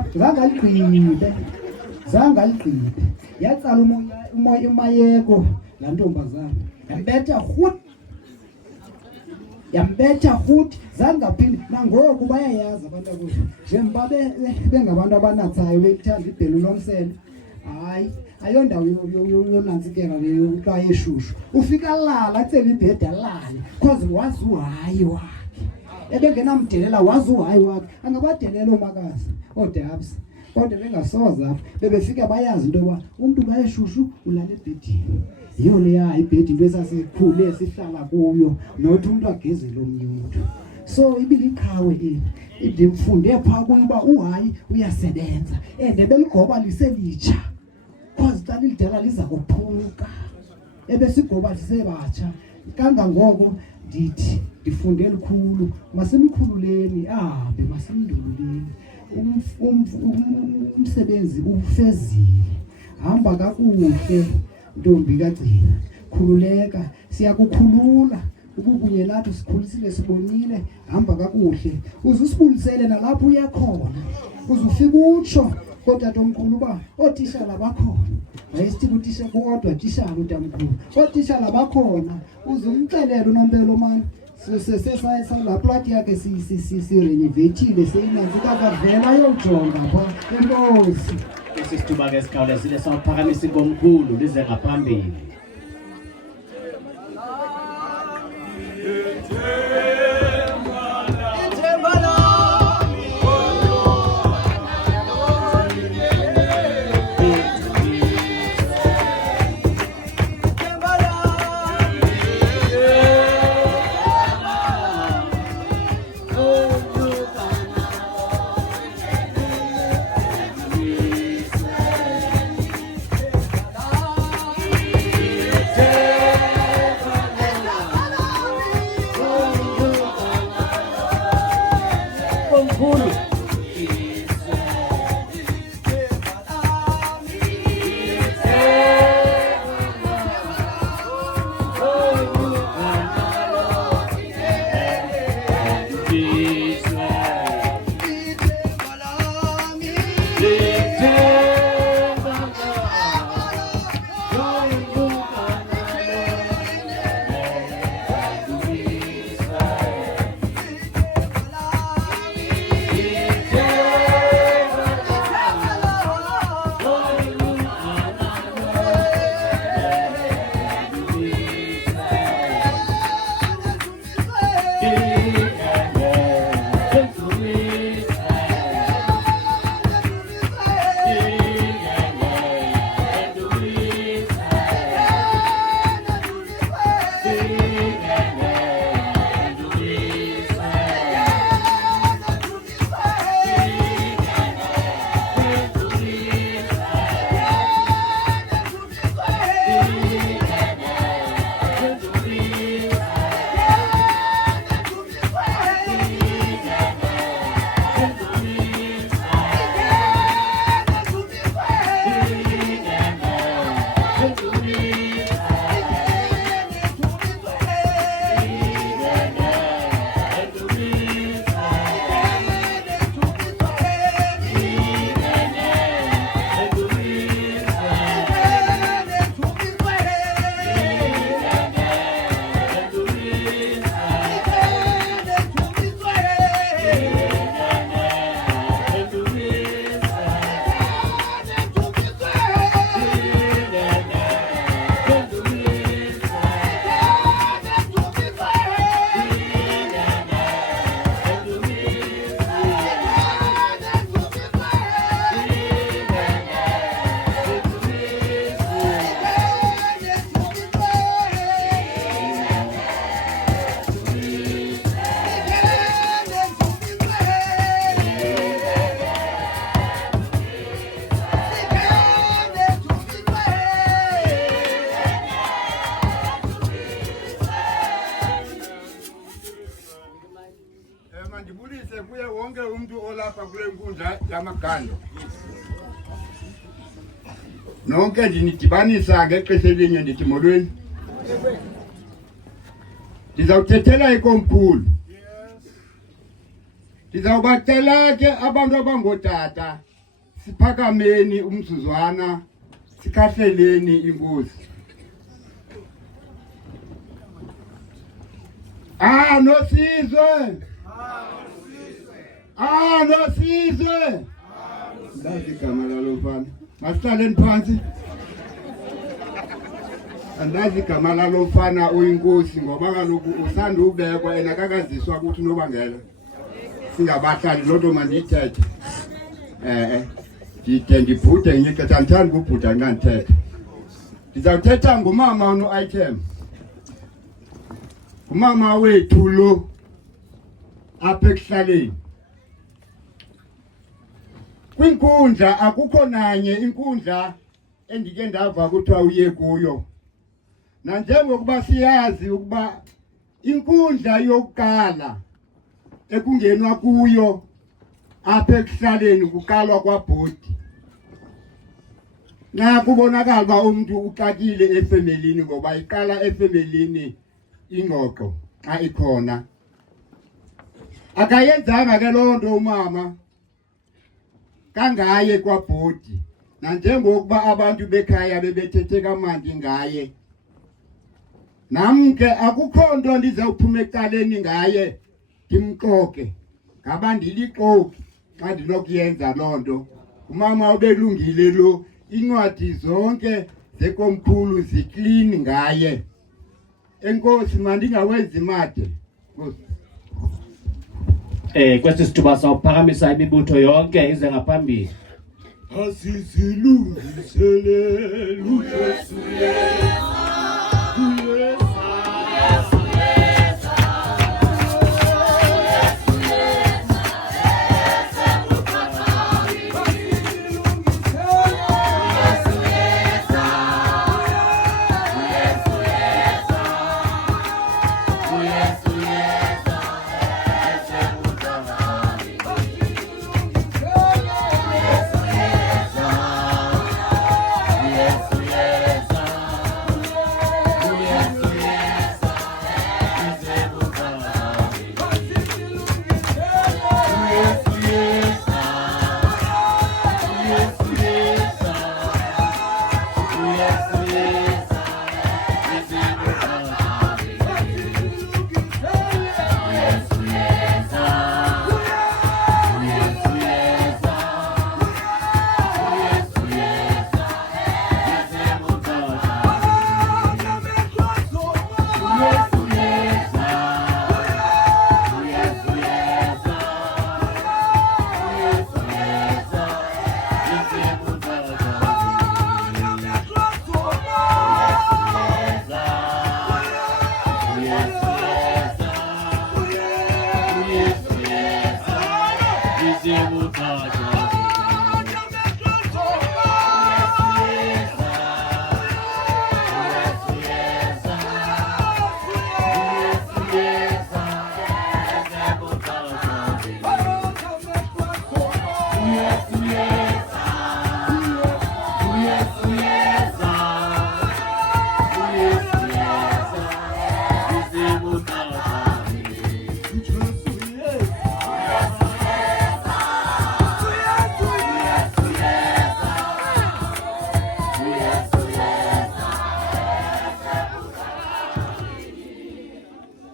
zangaligqibe yatsala umayeko laa ntombazana yambetha rhuti zangaphindi nangoku bayayazi abantu akuzo njengoba bengabantu abanatsayo bekuthanda ibhelu nomsele hayi ayondawo yonantsikela leyo kuthiwa yeshushu ufika lala atsele ibhedi alale cause wazi uhayi wakhe ebengenamdelela wazi uhayi wakhe angabadelela omakazi oodabs kodwa bengasoza apha bebefika bayazi into yoba umntu bayeshushu ulala ebhedini. Yiyo leya ibhedi into esasikhule sihlala kuyo nothi umntu agezele omnye umntu. So ibiliqhawe eli ndimfunde phaa kuyo uba uhayi uyasebenza and beligoba liselitsha cause xa lilidala liza kuphuka. Ebesigoba lisebatsha kangangoko ndithi ndifunde likhulu masimkhululeni ahambe masimndululeni. Umsebenzi ufezile, hamba kakuhle ntombi kagcina, khululeka, siyakukhulula ubukunye nathi sikhulisile sibonile, hamba kakuhle uze usibulisele nalapho uyakhona, uzufika utsho kotatomkhulu uba ootishala bakhona. Ayisithi kutisha kodwa tishala utamkhulu, ootishala bakhona, uze umxelele unompelo mani la plati yakhe sirenoveyithile seyinanzi kakavela yojonga phaa. Enkosi. Isithuba ke sikhawulezile sawuphakamisa inkomkhulu lize ngaphambili. Mandibulise kuye wonke umuntu olapha kule nkundla yamagando. Nonke ndinidibanisa ngexesha elinye ndithi molweni. Ndizawuthethela ikomkhulu. Ndizawubacela ke abantu abangotata siphakameni umzuzwana sikhahleleni inkosi. Nosizwe. Nosizwe. Ndazi igama lalo mfana. Masihlaleni phansi. Andazi igama lalo mfana uyinkosi ngoba kaloku usanda ubekwa yena kakaziswa ukuthi unobangela. Singabahlali lodwa mandithethe. ndibhude ngixesha ndithanda ukubhuda nxa ndithetha. Ndizawuthetha ngumama uno-item. Umama wethu lo apha ekuhlaleni. Kwinkundla akukho nanye inkundla endike ndava kuthiwa uye kuyo. Nanjengokuba siyazi ukuba inkundla yokuqala ekungenwa kuyo apha ekuhlaleni kuqalwa kwabhodi. Na kubonakala uba umuntu uxakile efemelini ngoba iqala efemelini ingxoxo xa ikhona. Akayenzanga ke loo nto umama kangaye kwabhodi. Nanjengokuba abantu bekhaya bebethethe kamandi ngaye. Nam ke akukho nto ndizawuphuma ecaleni ngaye ndimxoke. Ngaba ndilixoki xa ndinokuyenza loo nto. Umama ubelungile lo, incwadi zonke zekomkhulu ziklini ngaye. Enkosi mandingawenzi imade. Kwesi sithuba sawuphakamisa imibutho yonke ize ngaphambili. Asizilungiselele uJesu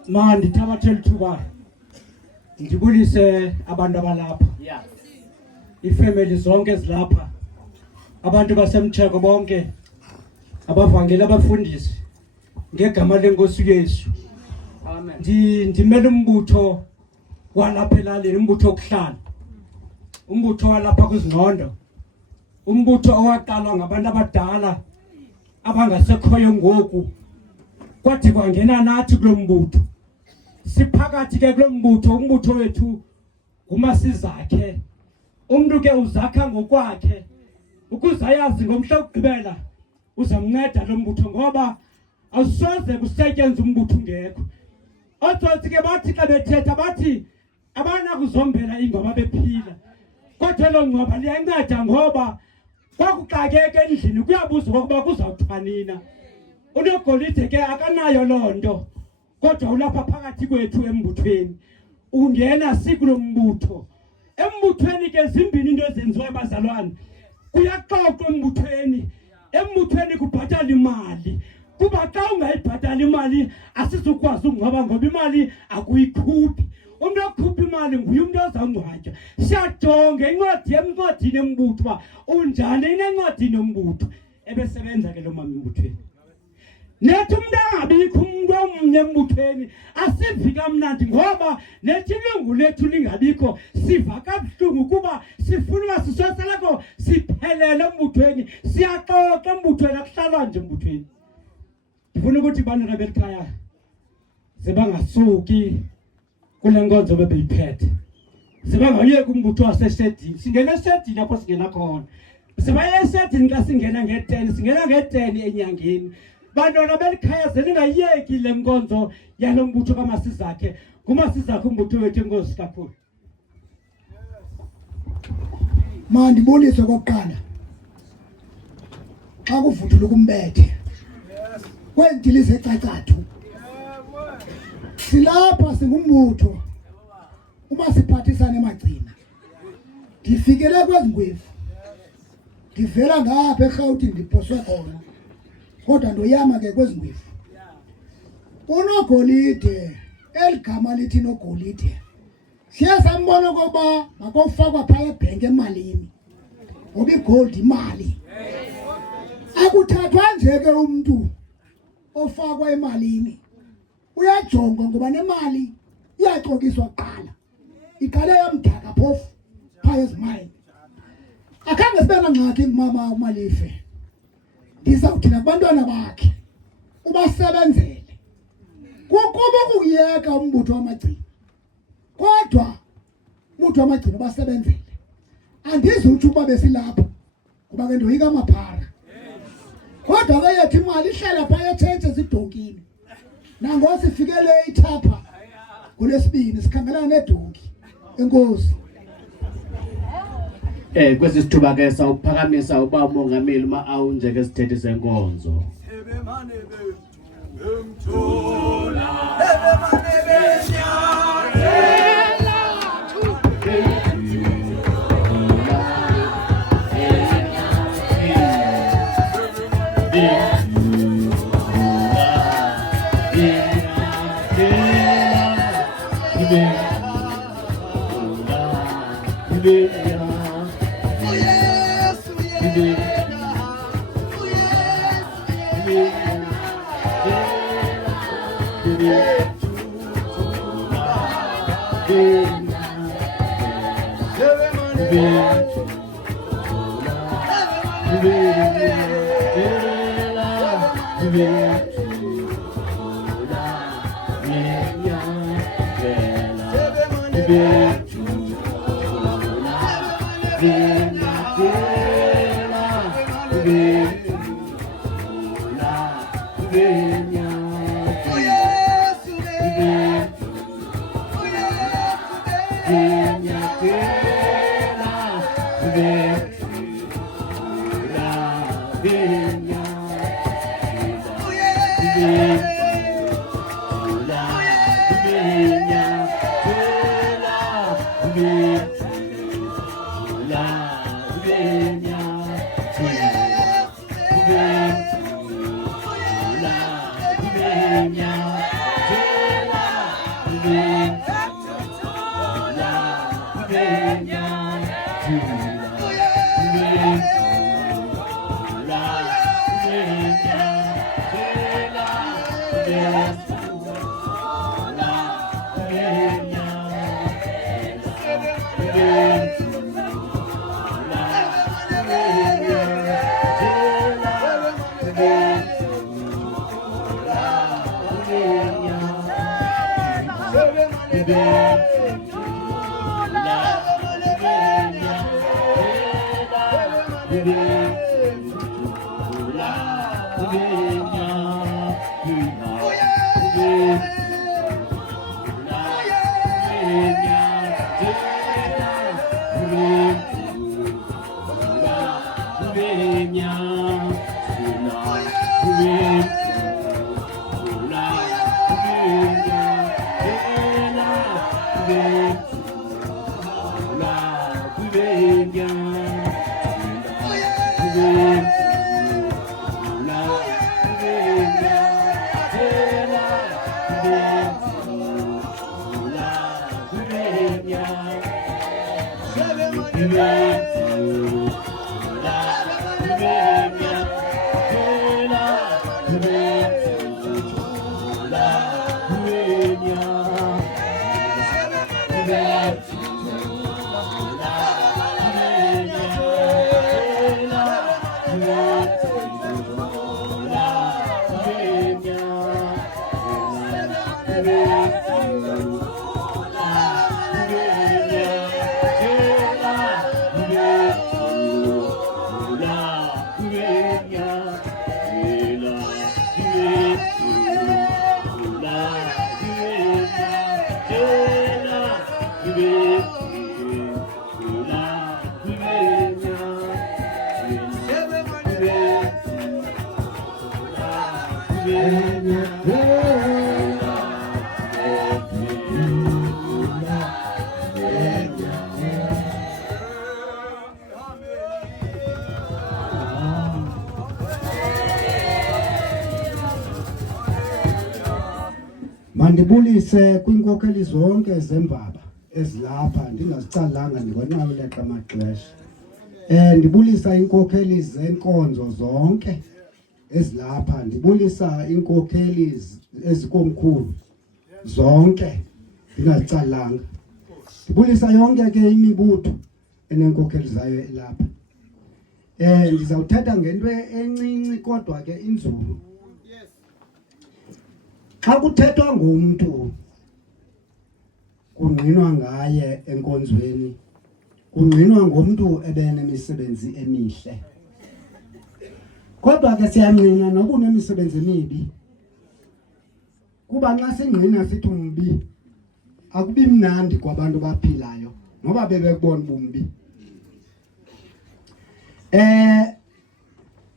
manje ndithabathela ithuba ndibulise abantu abalapha. Ifamily zonke ezilapha. Abantu basemtheko bonke. Abavangeli abafundisi ngegama lenkosi uYesu. Amen. Ndimele umbutho walapha elalini, umbutho okuhlala. Umbutho walapha kwizinqondo. Umbutho owaqalwa ngabantu abadala abangasekhoyo ngoku. Kwathi kwangena nathi kulombutho. Siphakathi ke kulombutho, umbutho wethu ngumasizakhe. Umuntu ke uzakha ngokwakhe. Ukuze ayazi ngomhla wokugqibela uzamnceda lo mbutho ngoba awusoze kusetyenza umbutho ungekho. Otsotsi ke bathi xa bethetha bathi abana kuzombela ingoma bephila. Kodwa lo ngcwaba liyanceda ngoba kwakuxakeke endlini kuyabuzwa ukuba kuzawuthwanina. Unogolide ke akanayo loo nto. Kodwa ulapha phakathi kwethu embuthweni. Ungena sikulo mbutho. Embuthweni ke zimbini into ezenziwa abazalwane. Kuyaxoxwa embuthweni. Embuthweni kubhatala imali. Kuba xa ungayibhatala imali asizukwazi ukungcwaba ngoba imali akuyikhuphi. Umuntu okhupha imali nguye umuntu ozangcwatywa. Siyajonga encwadini embutho uba unjani encwadini yombutho. Ebesebenza ke lo mama embuthweni. Nethi umuntu angabikho umuntu omnye embuthweni asivi kamnandi ngoba nethi ilungu lethu lingabikho siva kabuhlungu kuba sifuna uba sisosalako siyabuyela embuthweni siyaxoxa embuthweni akuhlalwa nje embuthweni ndifuna ukuthi bantwana belikhaya sebangasuki kule nkonzo bebeyiphethe sebangayeki umbutho waseshedini singena esedini apho singena khona sebaye esedini xa singena nge-10 singena nge-10 enyangeni bantwana belikhaya zeningayeki le nkonzo yalo mbutho kamasizakhe kumasizakhe umbutho wethu enkosi kakhulu mandibonise kokuqala xa kuvuthula ukumbethe kwendilize ecacathu silapha singumbutho uma siphathisana emagcina ndifikele kwezingwevu ndivela ngapha eGauteng ndiphoswe khona kodwa ndoyama ke kwezingwevu unogolide eligama lithi nogolide siya sambona koba makofakwa phaya ebhenki emalini ngoba igold imali akuthathwa nje ke umuntu ofakwa emalini uyajongwa ngoba nemali iyaxokiswa kuqala iqale yamdaka phofu phaya ezimayini akhange sibe nangxaki mama uMalife ndizawuthi nabantwana bakhe ubasebenzele kukuba ukuyeka umbutho wamagcina kodwa umbutho wamagcina ubasebenzele andizuthi ukuba besilapha kuba ke ndoyika amaphara kodwa ke yathi imali ihlala phaya ethethe zidonkini nangosi sifikele ithapha kulesibini sikhangelana nedonki enkosi kwesi sithuba ke sawuphakamisa uba umongameli uma awunje ke sithethe senkonzo Mandibulise kwinkokeli zonke zembaba ezilapha ndingazicalanga ndiwanqawuleqa amaxesha. Ndibulisa inkokeli zenkonzo zonke ezilapha, ndibulisa inkokeli ezikomkhulu zonke ndingazicalanga. Ndibulisa yonke ke imibutho enenkokheli zayo elapha. Ndizawuthetha ngento encinci kodwa ke inzulu. Xa kuthethwa ngomntu kungqinwa ngaye enkonzweni, kungqinwa ngomntu ebenemisebenzi emihle. Kodwa ke siyangqina nokunemisebenzi emibi. Kuba nxa singqina sithi umbi, akubi mnandi kwabantu baphilayo noba bebekubona ubumbi.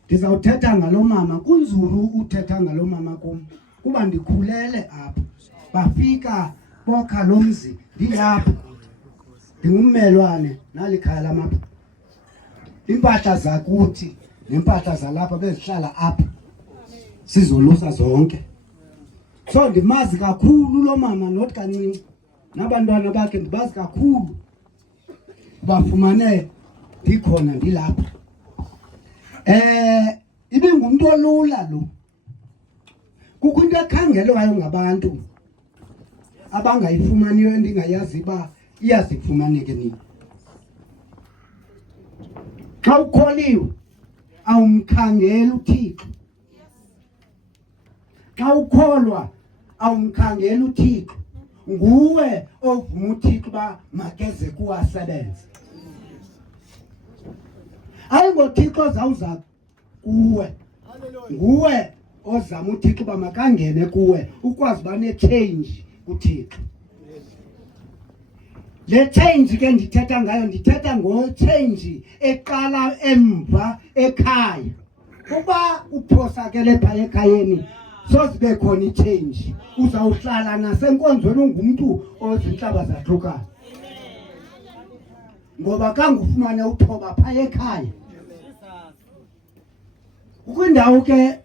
Ndizawuthetha ngalo mama, kunzulu uthetha ngalo mama kum. Kuba ndikhulele apha, bafika bokha lo mzi ndilapha, ndingummelwane nalikhaya lamapha. Impahla zakuthi nempahla zalapha bezihlala apha, sizolusa zonke. So ndimazi kakhulu lo mama, not kancinci, nabantwana bakhe ndibazi kakhulu, bafumane ndikhona ndilapha. Ibingumntu olula lo. Kukho into ekhangelwayo ngabantu abangayifumaniyo endingayazi uba iyazifumaneke nini. Xa ukholiwe awumkhangeli uThixo. Xa ukholwa awumkhangeli uThixo. Nguwe ovuma uThixo uba makeze kuwasebenze. AyingoThixo ozawuza kuwe. Nguwe ozama uThixo uba makangene kuwe ukwazi uba ne-change kuThixo. Le change ke ndithetha ngayo, ndithetha ngo-change eqala emva ekhaya. Uba uphosakele phaya ekhayeni sozibe khona i-change. Uzawuhlala nasenkonzweni ungumntu ozintlaba zahlukayo. Ngoba kangufumane uthoba phaya ekhaya. Ukwindawo ke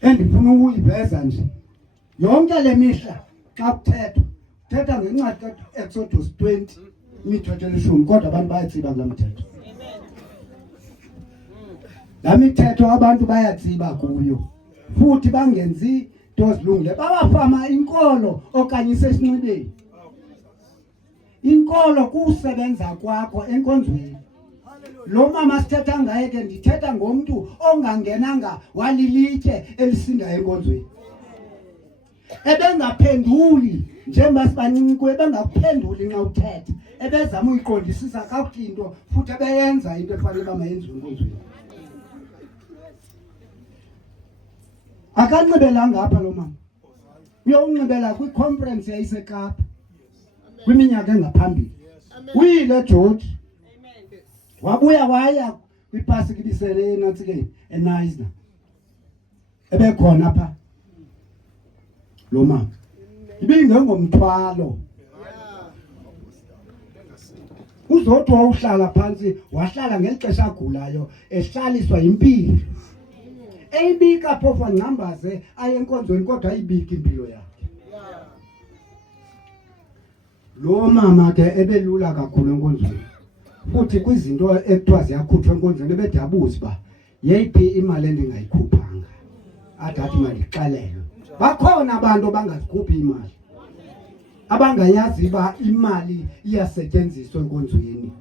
endifuna ukuyiveza nje, yonke le mihla xa kuthethwa, thetha ngencwadi ka-Exodus 20, imithetho 10, kodwa abantu bayatsiba kulaa mithetho. Laa mithetho abantu bayatsiba kuyo, futhi bangenzi into zilungile. Babafama inkolo okanye isesinxibeni. Inkolo kusebenza kwakho enkonzweni. Lo mama sithetha ngaye ke ndithetha ngomntu ongangenanga walilitye elisinda enkonzweni. Ebengaphenduli njengoba sibancinci kuye, ebengaphenduli nxa uthetha. Ebezama uyiqondisisa kakuhle into futhi ebeyenza into efanele uba mayenziwe enkonzweni. Akanxibelanga apha lo mama. Uyonxibela kwiconference yayiseKapa kwiminyaka engaphambili. Uyile George. Wabuya waya kwipasiki bisele enantsikeni eNaisna. Ebekhona apha lo mama. Ibingengomthwalo. Uzothi wawuhlala phansi, wahlala ngelixesha agulayo, ehlaliswa impilo. Eyibika phofu angcambaze aye enkonzweni kodwa ayibika impilo yakhe. Lo mama ke ebelula kakhulu enkonzweni. Futhi kwizinto ekuthiwa ziyakhutshwa enkonzweni ebede abuze uba yeyiphi imali endingayikhuphanga. Adathi mandixelelwe. Bakhona abantu abangazikhuphi imali, abangayazi uba imali iyasetyenziswa enkonzweni.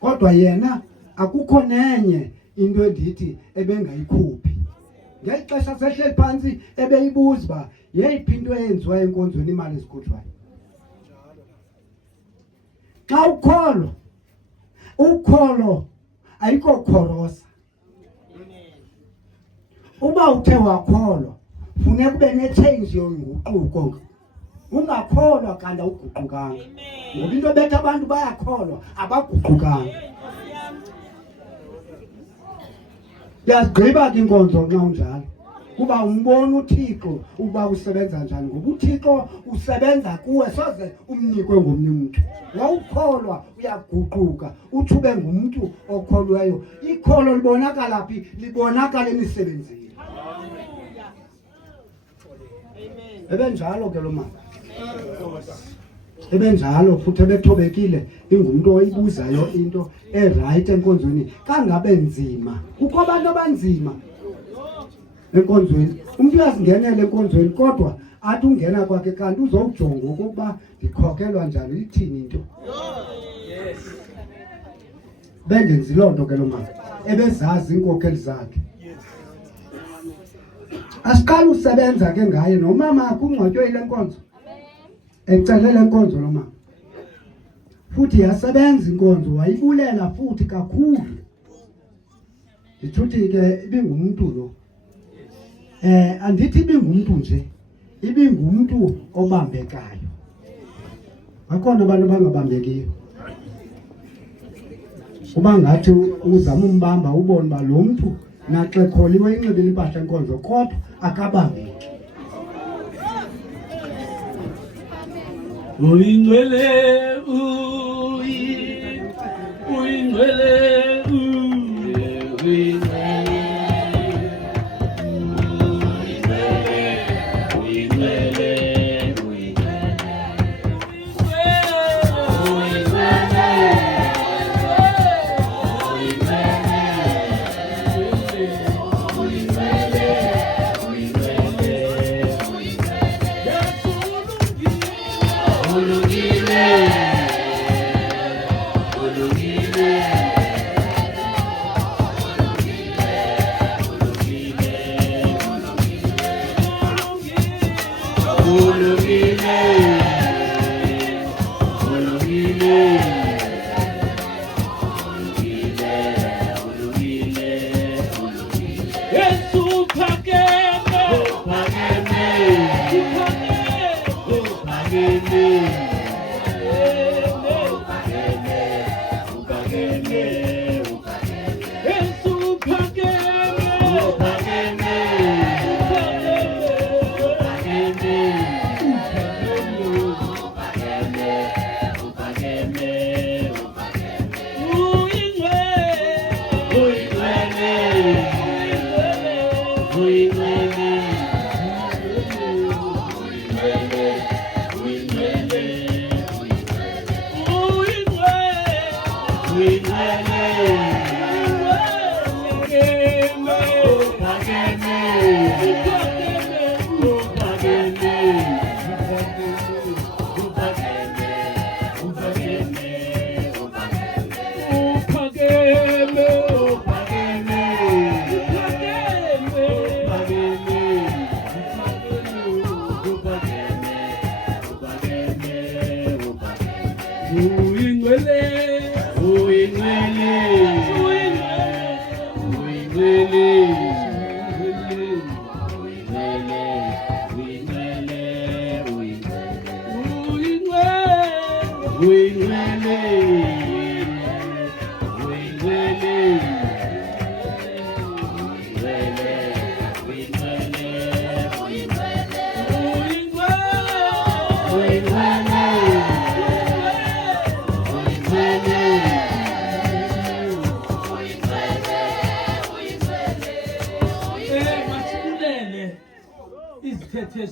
Kodwa yena akukho nenye into endithi ebengayikhuphi. Ngexesha sehleli phansi ebeyibuza uba yeyiphi into eyenziwa enkonzweni imali ezikhutshwayo. Xa ukholo ayikho khorosa. Uba uthe wakholwa funeka ube ne-change yonguquko. Ungakholwa kanti awuguqukanga. Ngoba into bethu abantu bayakholwa abaguqukanga. Yazigqiba ke inkonzo nxa unjalo. kuba umbona uThixo uba usebenza njani, ngoba uThixo usebenza kuwe soze umnikwe ngomnye umuntu. Wawukholwa uyaguquka uthi ube ngumuntu okholweyo. Ikholo libonakala phi? Libonakala emisebenzini. Ebenjalo ke lo mama, ebenjalo futhi ebethobekile, ingumuntu oyibuzayo into right enkonzweni kangabe nzima. Kukho abantu abanzima enkonzweni, umuntu uyazingenela enkonzweni kodwa athi ungena kwakhe kanti uzowujonga ukuba ndikhokelwa njani, ithini into. Bengenzi loo nto ke lo mama, ebezazi iinkokheli zakhe. Asiqala usebenza ke ngaye nomama kungcwatywe ile nkonzo, ecelele inkonzo lo mama futhi yasebenza inkonzo, wayibulela futhi kakhulu. Ndithuthi ke ibingumuntu lo, andithi ibingumuntu nje, ibingumuntu obambekayo. Bakhona abantu abangabambekiyo, uba ngathi uzama umbamba ubone uba lo mntu naxa ekholiwe inxibile impahla enkonzo kodwa akabambeki. Uyingcwele uyingcwele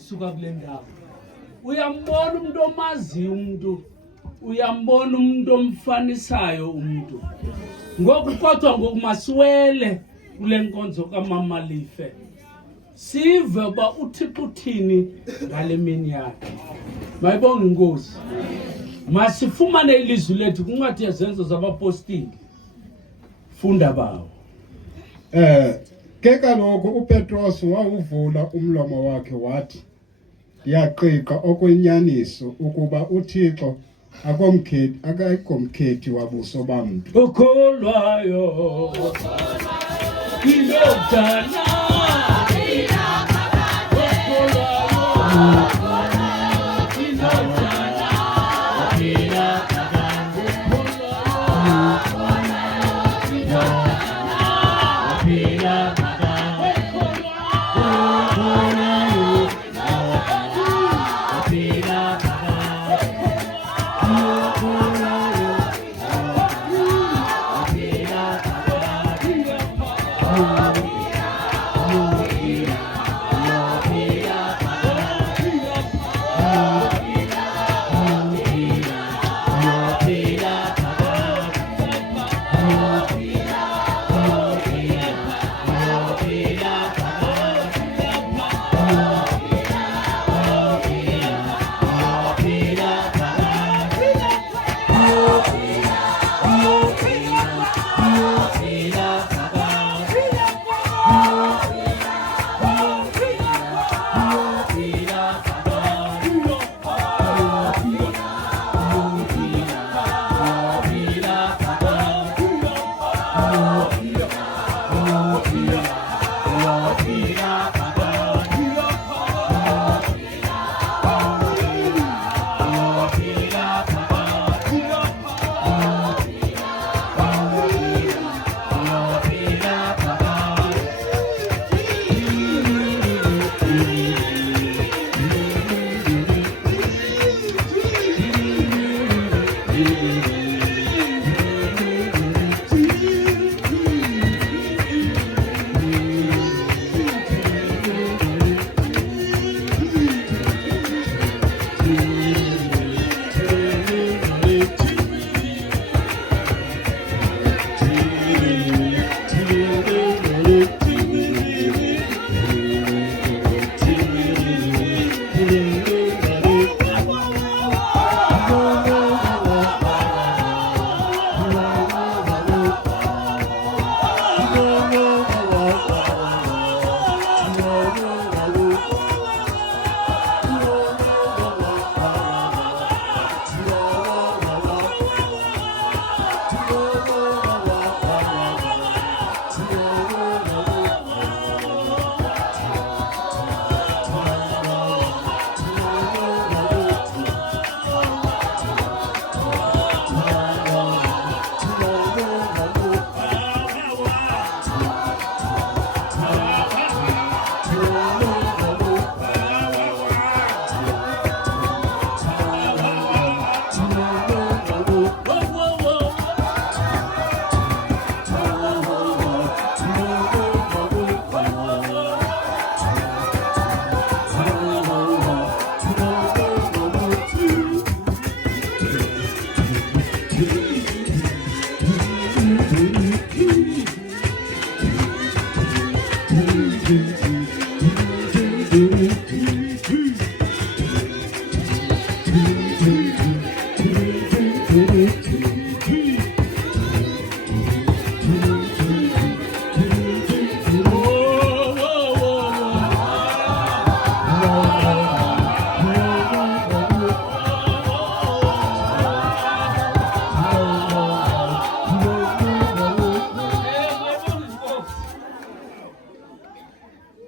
Suka kule ndawo uyambona umuntu omaziyo umuntu, uyambona umuntu omfanisayo umuntu. Ngoku kodwa ngoku masiwele kule nkonzo kaMama Life sive uba uThixo uthini ngale mini yakhe. Mayibonge inkosi. Masifumane ilizwi lethu kwincwadi yezenzo zabapostoli, funda bawo. Ke kaloku uPetros wawuvula umlomo wakhe wathi, ndiyaqiqa okwenyaniso ukuba uThixo akayikomkhethi wabuso bamntu. Ukholwayo indodana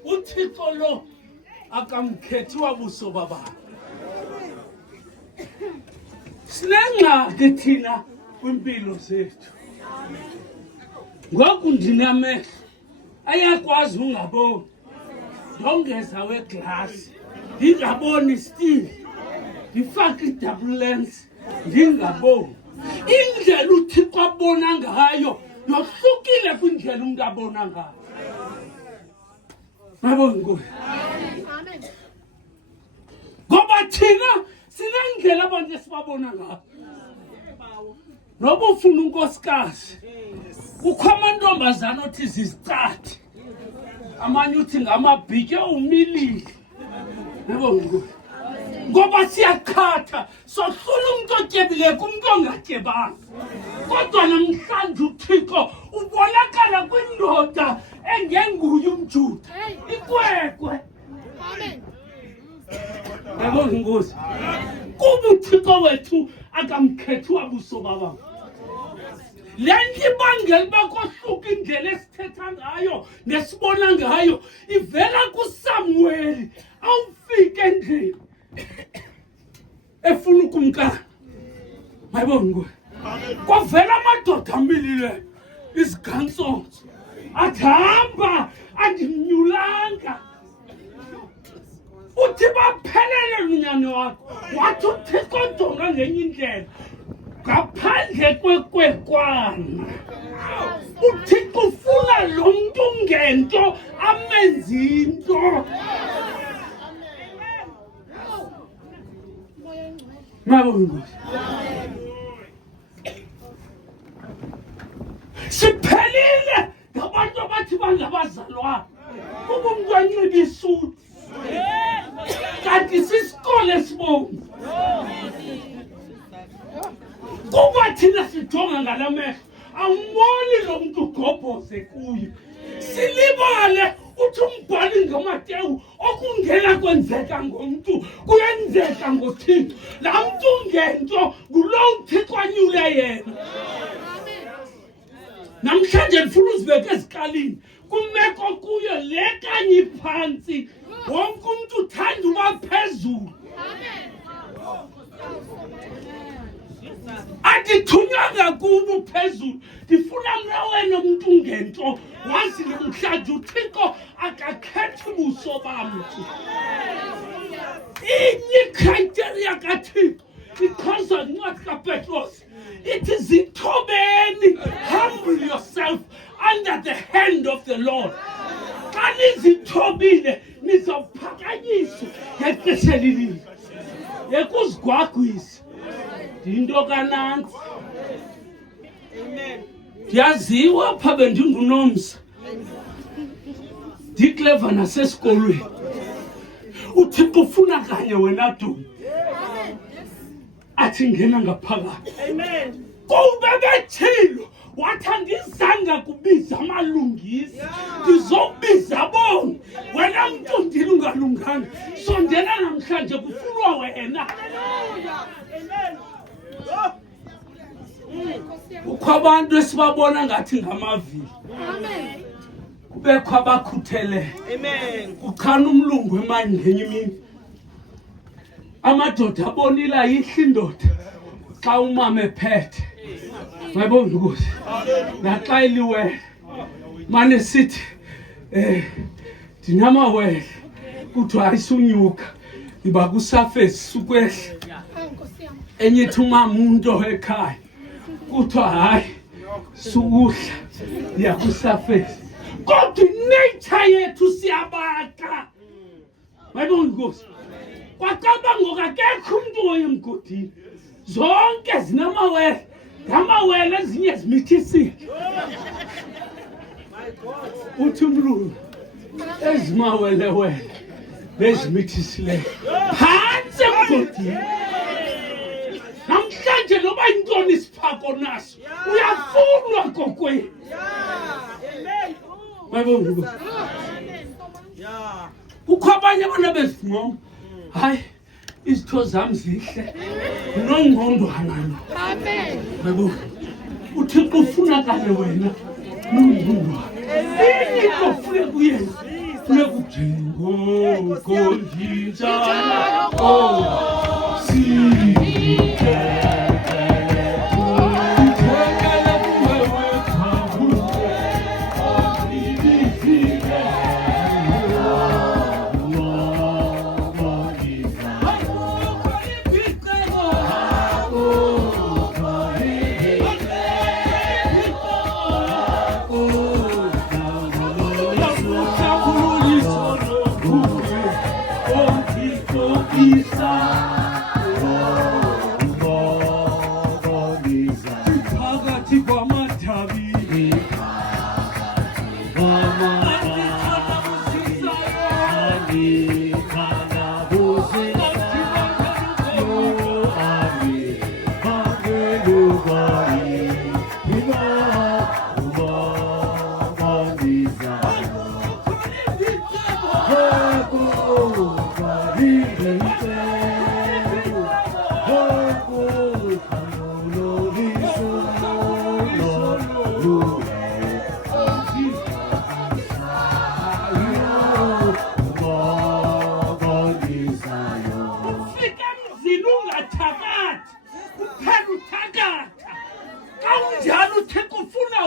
uThixo lo akamkhethi wabuso baba. Sinengxaki thina kwimpilo zethu. Ngoku ndinamehlo ayakwazi ungaboni. Ndongeza weglass ndingaboni still. Ndifake i-double lens ndingaboni. Indlela uThixo abona ngayo yohlukile kwindlela umuntu abona ngayo. Mabongo. Amen. Ngoba thina sinendlela abantu esibabona ngayo. Noba ufuna unkosikazi kukho amantombazana othi zizicathe. Amanye uthi ngamabhitye umilili. Mabongo. Ngoba siyakhatha sohlula umuntu otyebile kumuntu ongatyebanga. Kodwa namhlanje uThixo ubonakala kwindoda engenguye umJuda. Ikwekwe. Amen. Yabonga inkosi. Kuba uThixo wethu akamkhethi wabuso baba. Lento ibangela bakohluka indlela esithetha ngayo nesibona ngayo ivela kuSamuel awufike endlini efuna ukumkani. Mayibongo. Kwavela amadoda amilile isigansonto athamba andimnyulanga. Uthi baphelele lunyane wakho wathi uThixo jonga ngenye indlela ngaphandle kwekwekwana. uThixo ufuna lo muntu ngento amenzi into. Mabongo. Siphelile ngabantu abathi bangabazalwa. Kuba umuntu anxiba isuti. Kanti sisikole sibomvu. Kuba thina sijonga ngalamehlo awuboni lo muntu ugobhoze kuye. Silibale uthi umbhali ngamateyu okungena kwenzeka ngomuntu kuyenzeka ngoThixo. La muntu ngento kulo uThixo anyule yena. Namhlanje ndifuna uzibeke ezikalini kumeko kuyo le kanye phansi wonke umuntu uthanda uba phezulu. Andithunywanga kubo phezulu ndifuna mna wena umuntu ngento wazi namhlanje uThixo akakhethi ubuso bamntu. Inye criteria kaThixo ichaza ncwadi kaPetros ithi zithobeni, humble yourself under the hand of the Lord. Xa nizithobile nizawuphakanyiswa ngexesha elililo. Yekuzigwagwisa into kananzi. Ndiyaziwa pha bendinguNomsa ndikleva nasesikolweni. uThixo ufuna kanye wena Dumi athi ngena ngaphakathi. Amen. Kube bethilo wathi andizanga kubiza amalungisi ndizokubiza bonke. Wena mntu ndilungalunganga sondela namhlanje kufunwa wena. Amen. Ukho abantu esibabona ngathi ngamavili. Amen. Kubekho abakhuthele. Amen. Kuchana umlungu emani ngenye imini. Amadoda abonila ihla indoda xa umama ephethe. Mayibona ukuthi naxa iliwele mane sithi dinamawele kuthiwa ayisunyuka iba kusafesi sukwehla. Enye ithi umama umuntu ekhaya kuthiwa hayi sukuhla yakusafesi. Kodwa nature yethu siyabaka. Mayibona ukuthi kwacabanga akekho umuntu oyemgodini zonke zinamawele. Ngamawele ezinye zimithisile. Uthi umlungu ezimawelewele bezimithisileyo phansi emgodini. Namhlanje noba intoni isiphako naso uyafunwa kokwenu. Mayibona ukuthi kukho abanye abantu bezingoma hayi izitho zami zihle nongqondwana. Amen. Mayibona uThixo ufuna kanye wena nongqondwana. Into ufuna kuyenza ufuna kujingo konjinjana oh sike.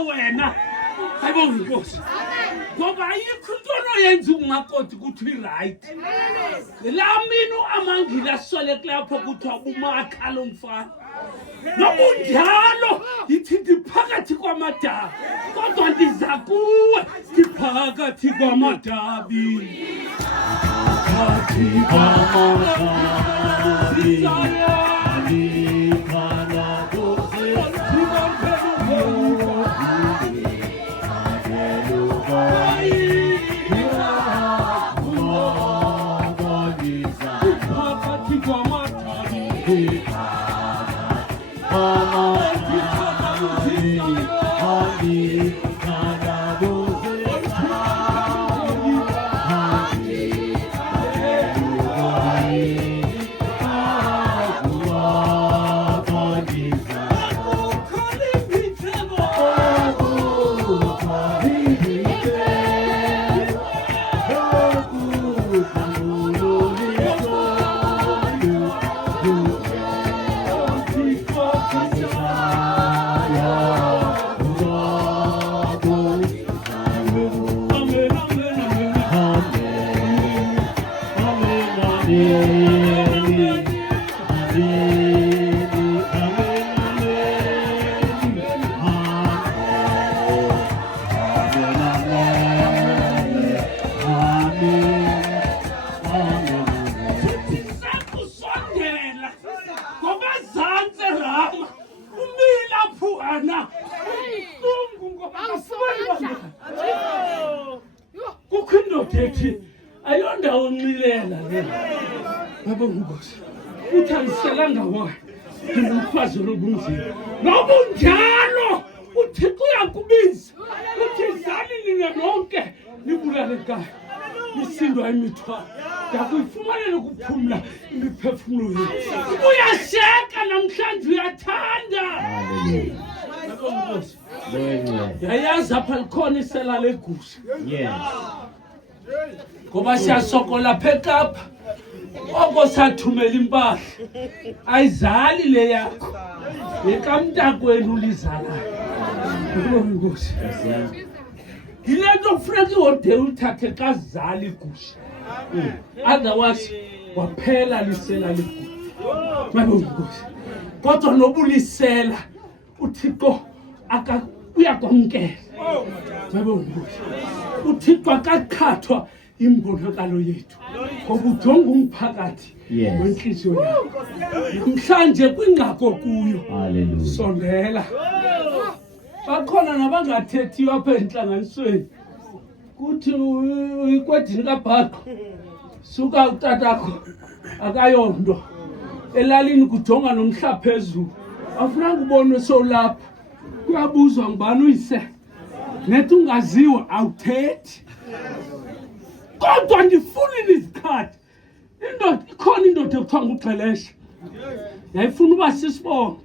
Wena ayibona inkosi ngoba ayikho into oyenza ungakodwa ukuthi right. La mina amangila sole lapho kuthiwa umakha lo mfana Nobunjalo yithi ndiphakathi kwamadabi kodwa ndiza kuwe ndiphakathi kwamadabi. Phakathi kwamadabi ayonda unxilela le baba Nkosi uthi angiselanga wona ngimfazi lobunzima nobunjalo uThixo uyakubiza uthi zani nina nonke nibulale ekhaya nisindwa imithwalo yakuyifumanela ukuphumla imiphefumulo yethu uyasheka namhlanje uyathanda. Baba Nkosi yayazi apha likhona isela legusha ngoba siyasokola phekapha oko sathumela impahla ayizali le yakho yekamntakwenu lizalayo. Nkosi yile nto kufuneka ihode uthathe kazali igusha otherwise waphela lisela legusha. Nkosi kodwa nobulisela uThixo uyakwamkela. Nkosi uThixo akakhathwa imbonakalo yethu ngoba ujonga umphakathi wenhliziyo yakho namhlanje kwingqako kuyo. Sondela bakhona nabangathethiyo apha enhlanganisweni kuthi uyikwedini kaBhaqo suka utatakho akayondo elalini kujonga nomhla phezulu afuna ukubona solapha kuyabuzwa ngubani uyise nethi ungaziwa awuthethi kodwa ndifuna izikhathi indoda ikhona indoda ekuthiwa nguXelesha yayifuna uba sisibongo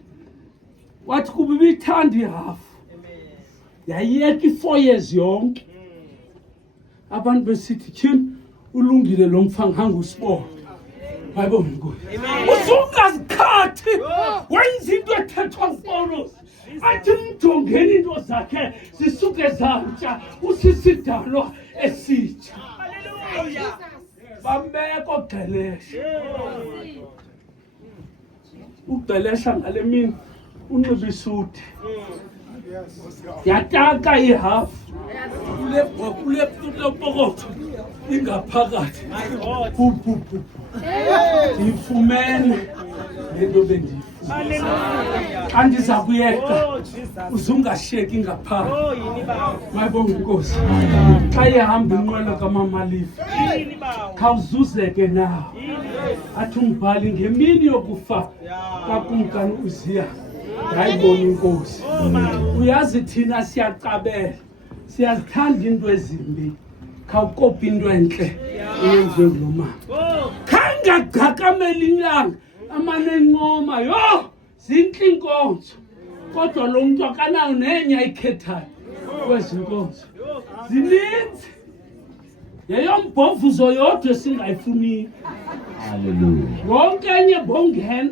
wathi kuba ibithanda ihafu yayiyeka i4 years yonke abantu besithi tyhini ulungile lo mfana hanga usibongo. Bayibona Nkosi usungazikhathi wenza into ethethwa nguPawulos athi mjongeni into zakhe zisuke zantsha usisidalwa esitsha. Bambeko uXelesha ngale mini unxiba isuti yataka ihafu kule pokotho ingaphakathi ndifumene lento bendiyifuna xa ndiza kuyeka uzungashiyeki ngaphandle. Mayibonga Nkosi xa ihamba inqwelo kaMamalifa khawuzuzeke nawo athi umbhali ngemini yokufa kakumkani Uziya. Ngayibona Inkosi uyazi thina siyacabela siyazithanda into ezimbi khawukopa into entle eyenziwe ngulo mama khangagqakamela inyanga amane encoma yo zintle inkonzo kodwa lo muntu akanayo nenye ayikhethayo kwezi nkonzo zininzi yeyombhovuzo yodwa esingayifuniyo. Hallelujah. Wonke enye bongena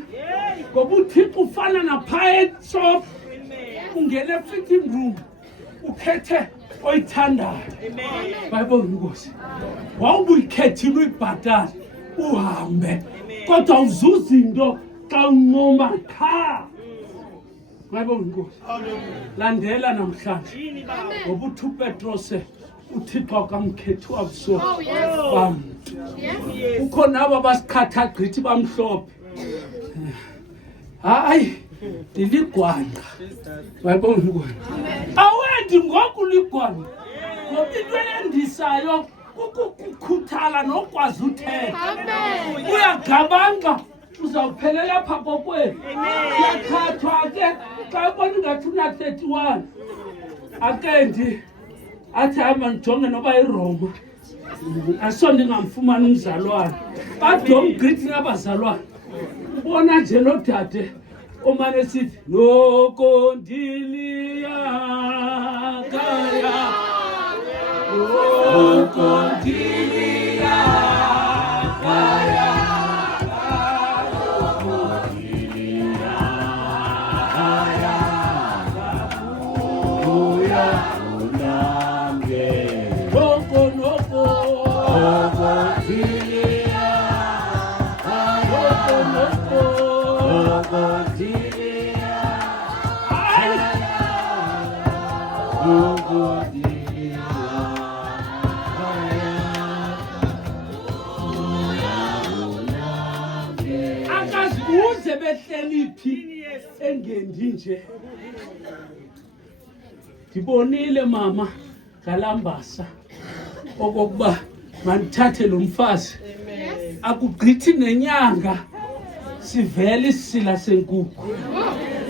ngoba uThixo ufana napha eshop ungena e-fitting room ukhethe oyithandayo. Bayibona Nkosi wawubuyikhethile uyibhatala uhambe kodwa uzuza into xa uncoma qha Ngayibonga inkosi. Landela namhlanje. Ngoba uthi uPetros uThixo akamkhethi wabuso. Bam. Ukhona aba basikhatha gqithi bamhlophe. Hayi, liligwanda. Ngayibonga inkosi. Awendi ngoku ligwanda. Ngoba into endisayo ukukhuthala nokwazi uthetha. Amen. Uyagabanga uzawuphelela apha kokwenu. Yakhathwa ke xa ubona ingathi una-31 akendi athi hamba ndijonge noba iRoma aso ndingamfumani umzalwane bade omgqithi ngabazalwane ubona nje lo dade omane sithi noko ndiliya kaya noko ndiliya kaya akazibuze behleniphi engendi nje ndibonile mama ngalambasa okokuba mandithathe lo mfazi akugqithi nenyanga sivele isila senkukhu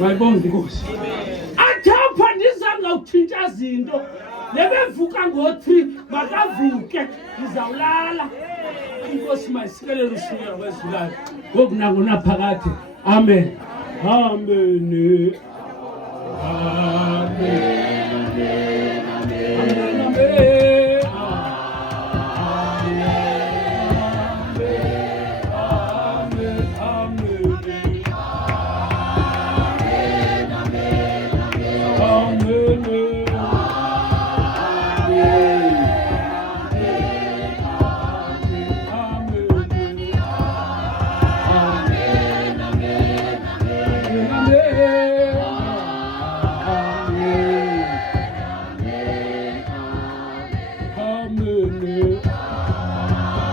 ngayibonga inkosi athapha ndizanga uthintsha zinto lebevuka ngo3 makavuke ngizawulala inkosi mayisikelele ushukela kwezilalo ngoku nangona phakathi amen amen amen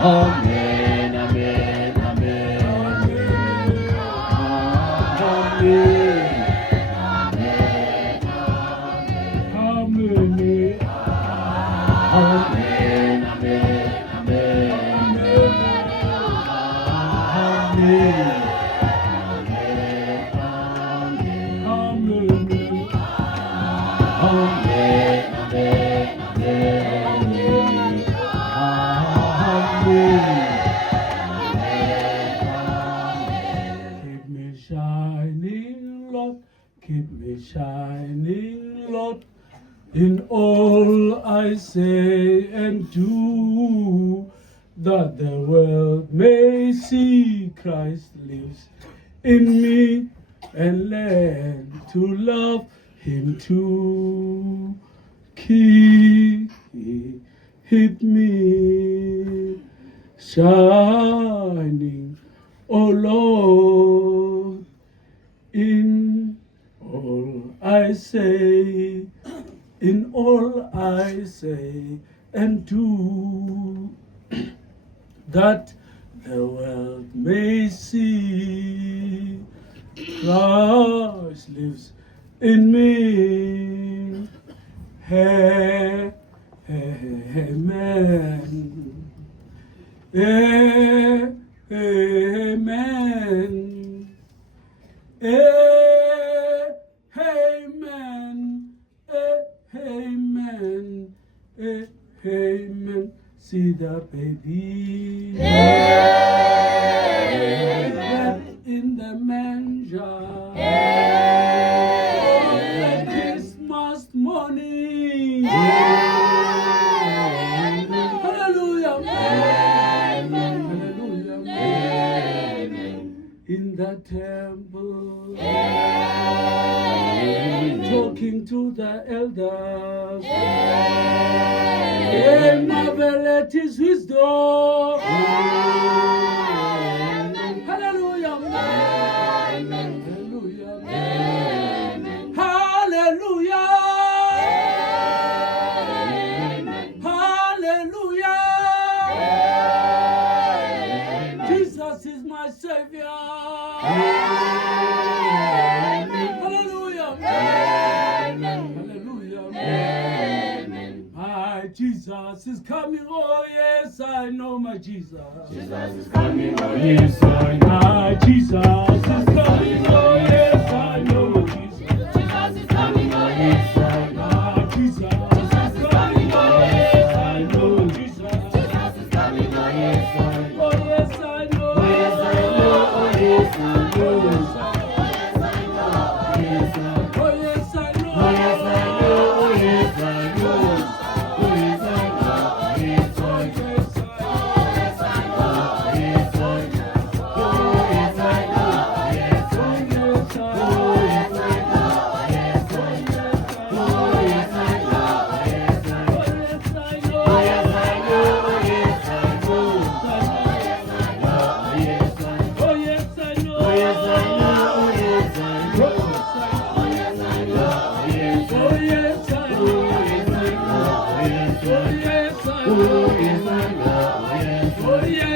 Amen, amen, amen. Keep me shining, Lord, in all I say and do, that the world may see Christ lives in me and learn to love Him too. Keep me shining, oh Lord, in all I say, in all I say and do, that the world may see Christ lives in me. Amen. Amen. Amen. Amen. Amen. See the baby wrapped in the manger. On Christmas morning. Hallelujah. Hallelujah. In the temple. Talking to the elders. They marvel at His wisdom. Hallelujah. Hallelujah. Hallelujah. Hallelujah. My Jesus is coming. Oh yes, I know my Jesus. Jesus is coming, oh yes, I know. My Jesus is coming. Oh yes, I know my Jesus. Jesus is coming, oh yes, I know. My Jesus is coming. Oh yes, I know Jesus. Jesus is coming, oh yes, I know. Oh yes, I know. Oh yes, I know, oh yes, I know. Oh yes, I know. Oh yes, I know, oh yes, I know. Oh yes, I know, oh yes, I know. Oh yes, I know, oh yes, I know. Oh yes, I know, oh yes, I know. Oh yes, I know, oh yes, I know. Oh yes, I know, oh yes, I know. Oh yes, I know, oh yes, I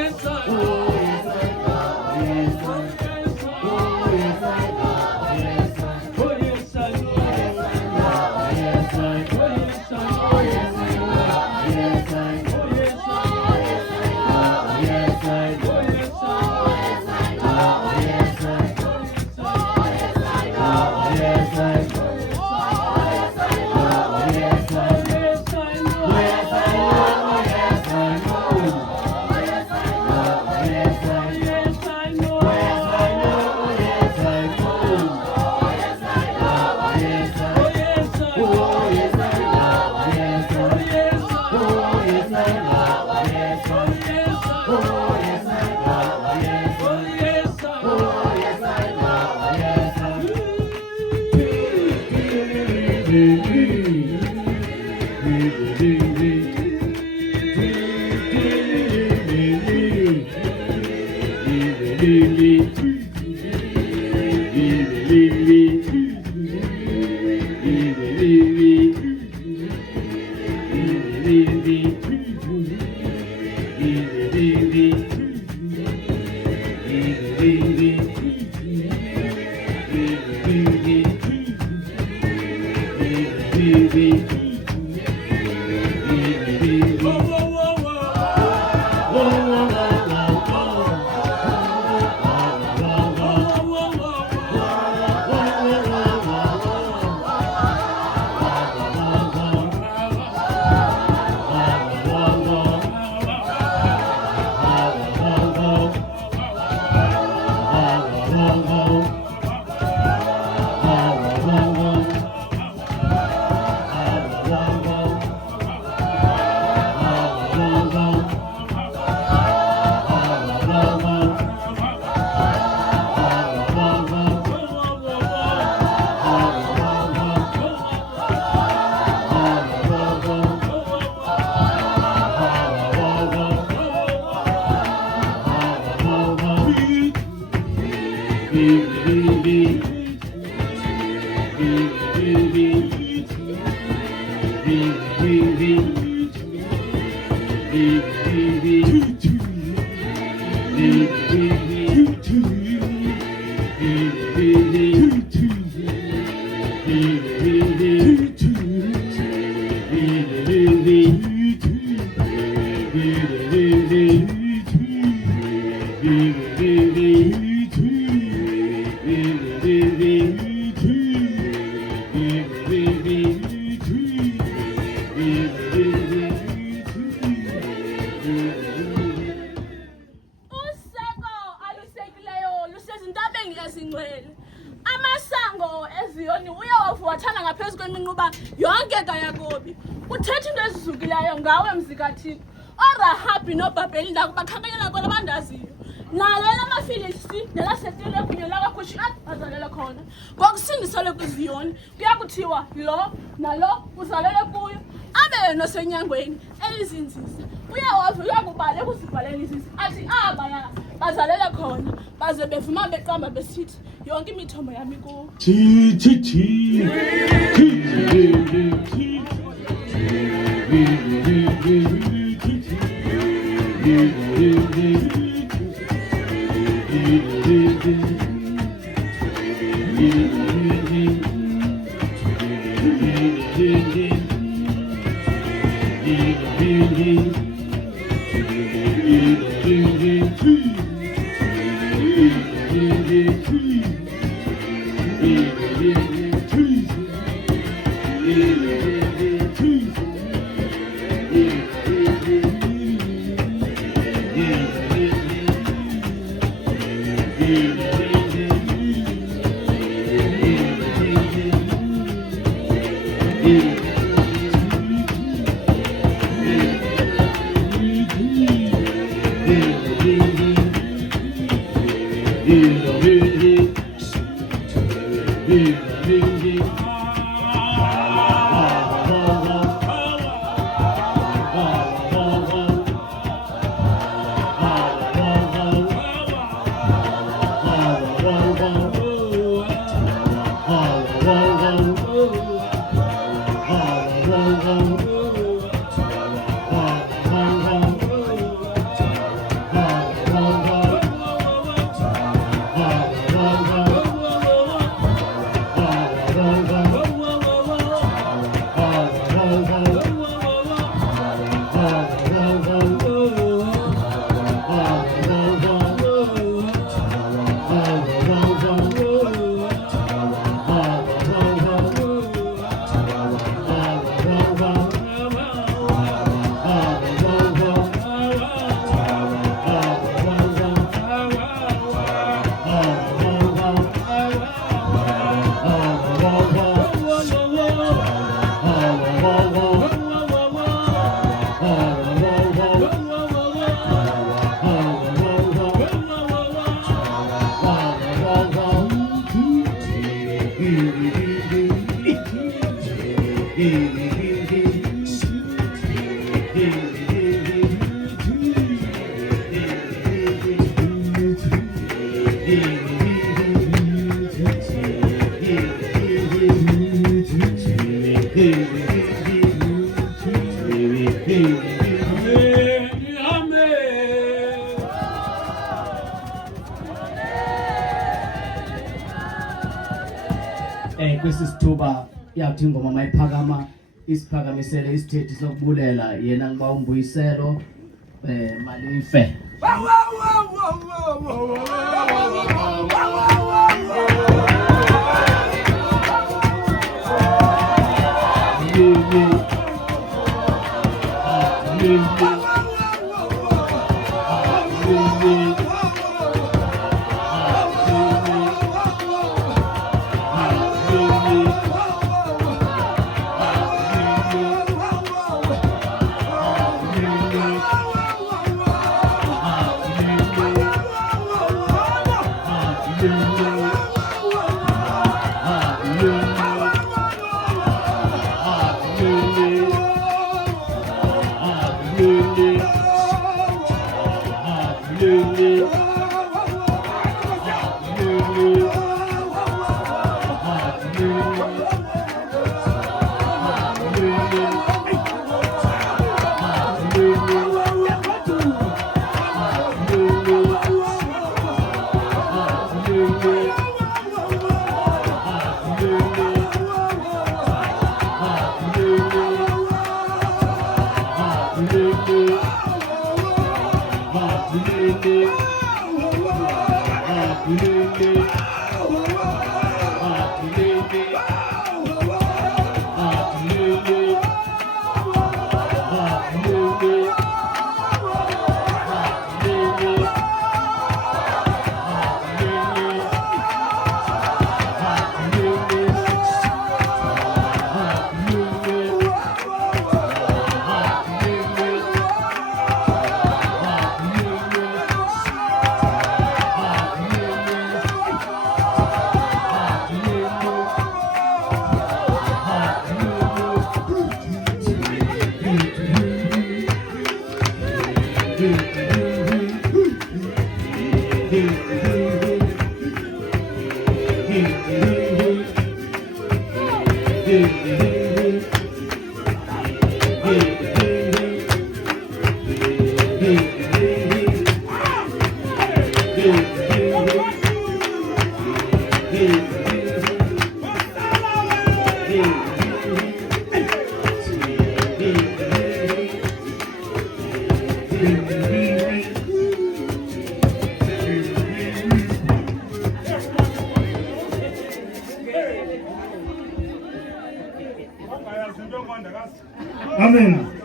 know. Oh yes, I know, oh yes, I know. Oh yes, I know. Oh yes, I know, oh yes, I know. Amasango eziyoni uyawavuthana ngaphezulu kweminquba yonke kaYakobi. Uthetha into ezizukileyo ngawe mzikaThixo. ORahabi noBhabheli ndakubakhangelela kwelabandaziyo. Nalo lamafilisti nelasetile kunye lakwaKhushi bazalela khona. Ngokusindiselwe kwiZiyoni kuya kuthiwa lo nalo uzalele kuyo. Abe nosenyangweni elizinzisa. Uyakubala ekuzibhaleni izinsi athi abaya bazalele khona baze bevuma beqamba besithi yonke imithombo yami kuwo. Kwesi sithuba yathi ingoma mayiphakama isiphakamisele isithethi sokubulela yena ngiba umbuyiselo Malife.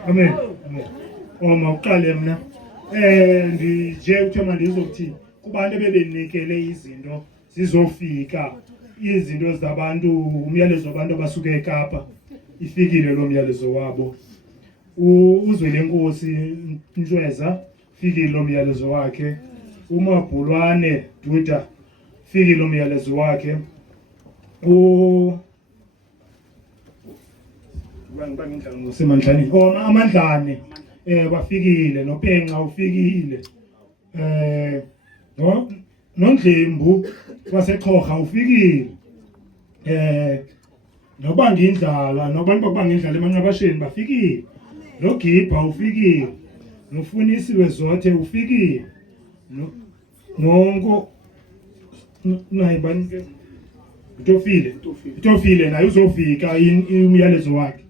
Amen. Oma uqale mina ndije uthe manje izokuthi kubantu bebenikele izinto zizofika izinto zabantu umyalezo wabantu abasuka eKapa ifikile lo myalezo wabo uzwele inkosi Ntshweza fikile lo myalezo wakhe uMabhulwane Duda fikile lo myalezo wakhe amandlane bafikile noPenqa ufikile noNdlembu waseXhoga ufikile noBangindlala nobantu bakubangindlala eManqabasheni bafikile noGibha ufikile noFunisi Wezothe ufikile nonko nayibani ke Tofile naye uzofika umyalezo wakhe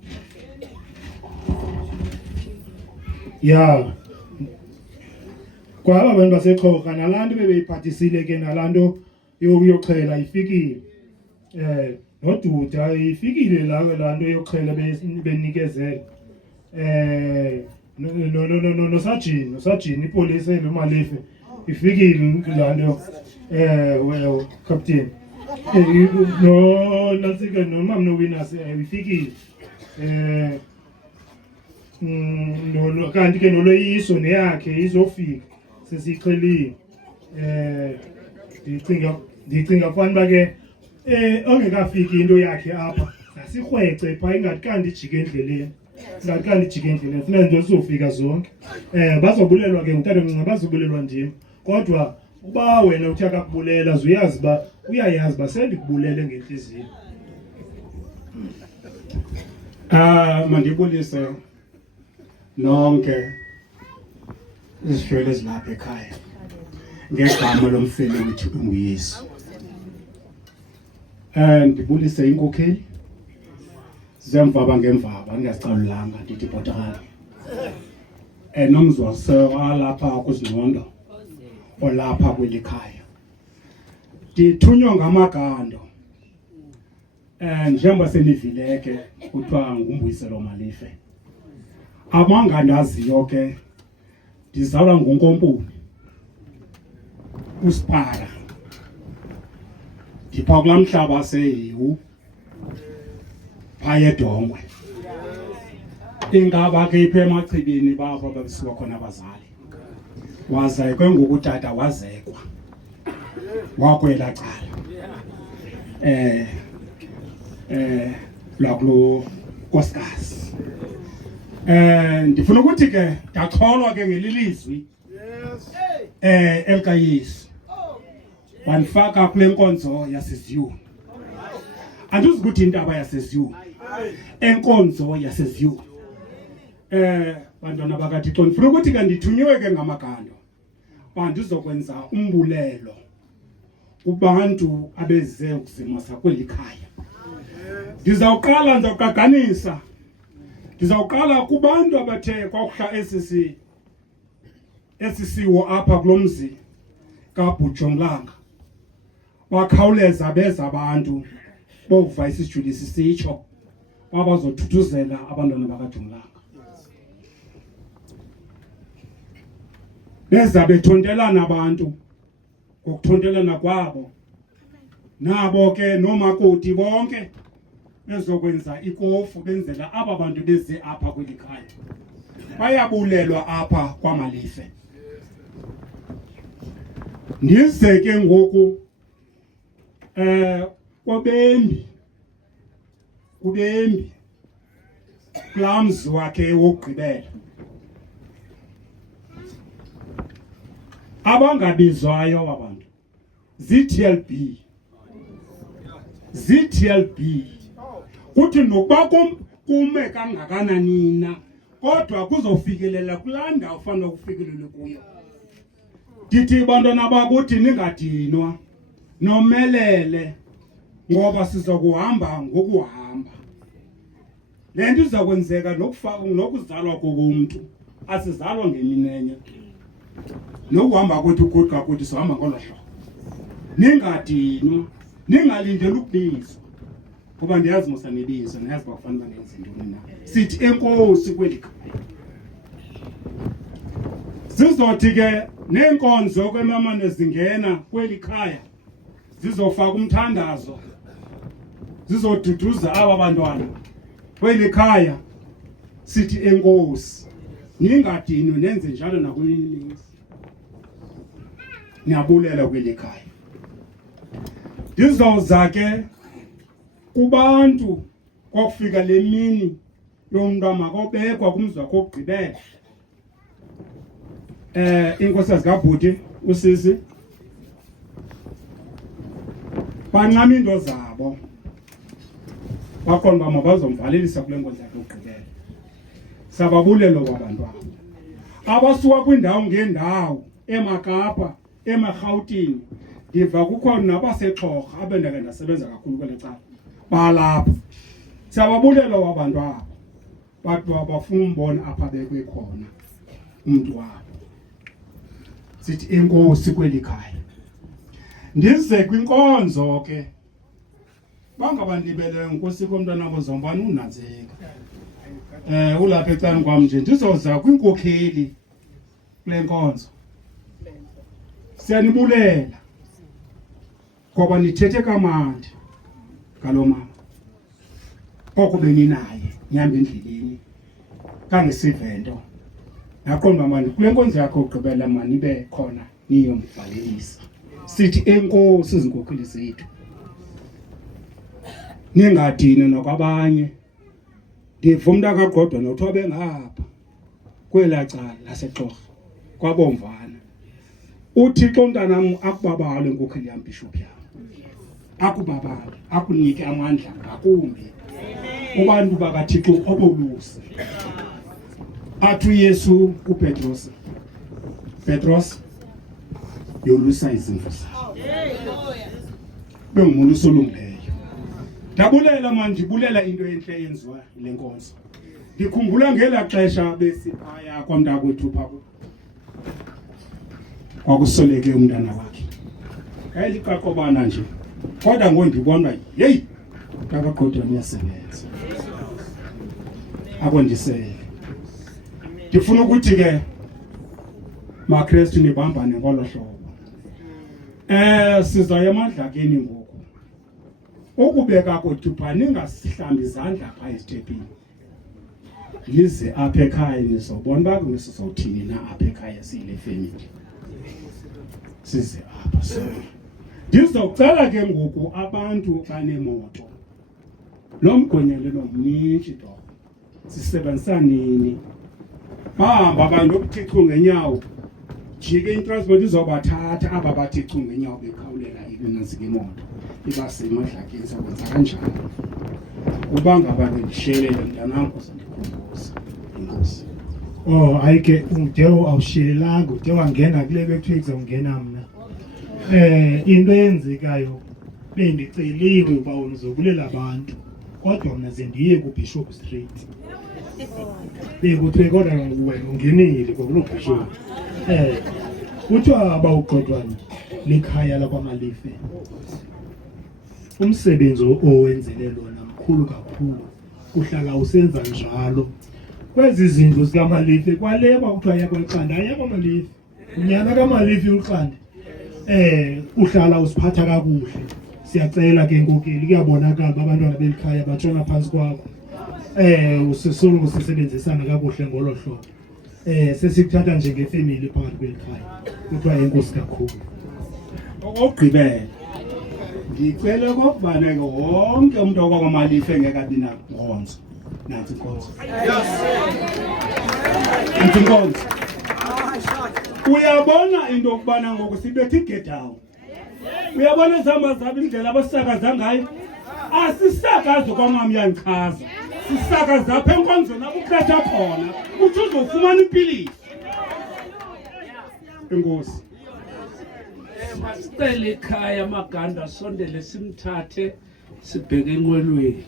ya kwaba abantu baseXhoga nalanto bebeyiphathisile ke nalanto yokuyoxhela ifikile noDuda ifikile lanto yokuxhela benikezela nosajini ipolisi eLomalife ifikile lanto well captain no Nantsika nomama noWinners ifikile no kanti ke noloyiso neyakhe izofika sesixhelile ndicinga fanele ke ongekafiki into yakhe apha asirhwece pha ingathi kanti ijike endleleni funeka nje sizofika zonke bazobulelwa ke ngutata mncinci bazobulelwa ndim kodwa uba wena uthi akakubulela uyazi ba uyayazi ba sendikubulele ngenhliziyo mandibulise nonke izishwele ezilapha ekhaya ngegama lomfeli wethu uYesu ndibulise inkokheli zemvaba ngemvaba ngiyazicalulanga ndithi Bhotakala nomzwase walapha kuZingcondo olapha kweli khaya ndithunywa ngamagando njengoba senivileke kuthiwa nguMbuyiselo Malife amangandaziyo ke ndizalwa nguNkomponi uSipara ndipha kulaa mhlaba seyiwu phaya eDongwe ingaba ke ipha emachibini bapha babisuka khona abazali wazekwe ngokutata wazekwa wakwela cala lakulo nkosikazi ndifuna ukuthi ke ndacholwa ke ngelilizwi elikaYesu wanifaka kule nkonzo yaseZiyoni andizi ukuthi intaba yaseZiyoni enkonzo yaseZiyoni bantwana bakaThixo ndifuna ukuthi ke ndithunywe ke ngamagando bandizokwenza umbulelo kubantu abeze ukuzimasa kweli khaya ndizawuqaganisa ndizawuqala kubantu abathe kwakuhla esisiwo apha kulomzi kaBhujongilanga wakhawuleza beza abantu bokuva isijuli sisitsho abazothuthuzela abantwana bakaJongilanga beza bethontelana abantu ngokuthontelana kwabo nabo ke nomakoti bonke bezokwenza ikofu benzela aba bantu beze apha kweli khaya bayabulelwa apha kwaMalife ndize ke ngoku kubembi klamzi wakhe wokugqibela abangabizwayo abantu ZTLB kuthi nokuba kume kangakanani na kodwa kuzofikelela kulaa ndawo ufanele ukufikelele kuyo ndithi bantwana bakuthi ningadinwa nomelele ngoba sizokuhamba ngokuhamba le nto iza kwenzeka nokuzalwa komuntu asizalwa ngeminenye nokuhamba kwethu kodwa kuthi sohamba ngolo hlobo. Ningadinwa, ningalindeli ukubizwa. Kuba ndiyazi musa nibizwa, niyazi bakufanele bangenza intoni na. Sithi enkosi kweli khaya. Sizothi ke nenkonzo kwemamane zingena kweli khaya. Zizofaka umthandazo. Zizoduduza aba bantwana. Kweli khaya sithi enkosi. Ningadinwe nenze njalo nakulini. Niyabulela kweli khaya. Ndizawuza ke kubantu kokufika lemini yomntu makobekwa kumzi wakho ogqibela. Inkosikazi kaBhuti usisi bancama into zabo. Baqonda mabazomvalelisa kule nkonzo yakhe ogqibela. Sababulela kwabantwana. Abasuka kwindawo ngendawo eMakapa, eMarhawutini. Ndiva kukhona nabaseXhorha abendake ndasebenza kakhulu kwele cala. Balapha. Siyababulela abantu abo. Bathi bafuna umbona apha bekwe khona umuntu wabo. Sithi enkosi kweli khaya. Ndize kwinkonzo ke. Bangabandibele inkosi komntwana wabo zombani unanzeka. Ulapha ecaleni kwam nje ndizoza kwinkokheli kule nkonzo. Siyanibulela. Ngoba nithethe kamandi ngalo mama. Koko beninaye nyamba endleleni. Kangesivento. Yaqonda manje kule nkonzo yakho ogqibela mani ibe khona niyomvalelisa. Sithi enkosi izinkokheli zethu. Ningadini nokwabanye. Ndiva umntu akaGqodwa nothobe ngapha. Kwela cala laseXhorha kwabomvana. Uthixo mntanam akubabale inkokheli yam bishop yam. Akubabale, akunike amandla ngakumbi. Ubantu bakaThixo obolusi. Athu Yesu kuPetros. Petros yolusa izimvu zakho. Bengumuntu solungileyo. Ndabulela manje ndibulela into enhle yenziwa le nkonzo. Ndikhumbula ngela xesha besiphaya kwamntakwethu phako. Kwakusoleke umntana wakhe. Ayiliqaqobana nje. Kodwa ngondibona hey kaGqodwa niyasebenza. Akondisele. Ndifuna ukuthi ke maKristu nibambane ngolo hlobo. Sizaya emadlakeni ngoku. Ukubeka kodupha ningasihlambi izandla pha esitepini. Lize apha ekhaya nizobona ba kunisizawuthini na apha ekhaya sile family. Size apha so. Ndizocela ke ngoku abantu banemoto. Lo mgonyelo nomnitshi do. Sisebenzisa nini? Bahamba abantu okuThixo ngenyawo. Jike intransport izobathatha aba bathi chu ngenyawo bekhawulela ibinazike imoto. Ibase emadlakeni sakwenza kanjalo. Uba ngaba ngishiyelele mntanami usendikhumbuza. Inkosi. Oh ayike uDewo awushiyelanga uDewo wangena kule bekuthiwa kuzongena mina. Into eyenzekayo bendiceliwe uba unizokulela abantu kodwa mina zendiye kuBishop Street. Bekuthiwe kodwa wena ungenile kulo Bishop. Kuthiwa abawuGqodwana likhaya lakwamalife. Umsebenzi owenzele lona mkhulu kakhulu. Uhlala usenza njalo. Kwezi zindlu zikaMalife kwaleba kuthiwa yakweqanda yakwamalife. Unyana kaMalife uqanda. Uhlala usiphatha kakuhle. Siyacela ke inkokeli kuyabonakala abantwana belikhaya batshona phansi kwakho. Usisulu usisebenzisana kakuhle ngolo hlobo. Sesikuthatha njengefamily phakathi kwelikhaya. Kuthiwa inkosi kakhulu. Okugqibela. Ngicela kokubana ke wonke umuntu okwaMalife engekabi nakonzo. Nansi inkonzo. Nansi inkonzo. Uyabona into okubana ngoku sibethe igedawo. Uyabona izamba zabo indlela abasakaza ngayo. Asisakaza kwamama yanchaza. Sisakaza apha enkonzweni abukhetha khona. Uthi uzofumana impiliso. Enkosi. Masicele ekhaya amaganda sondele simthathe sibheke enqwelweni.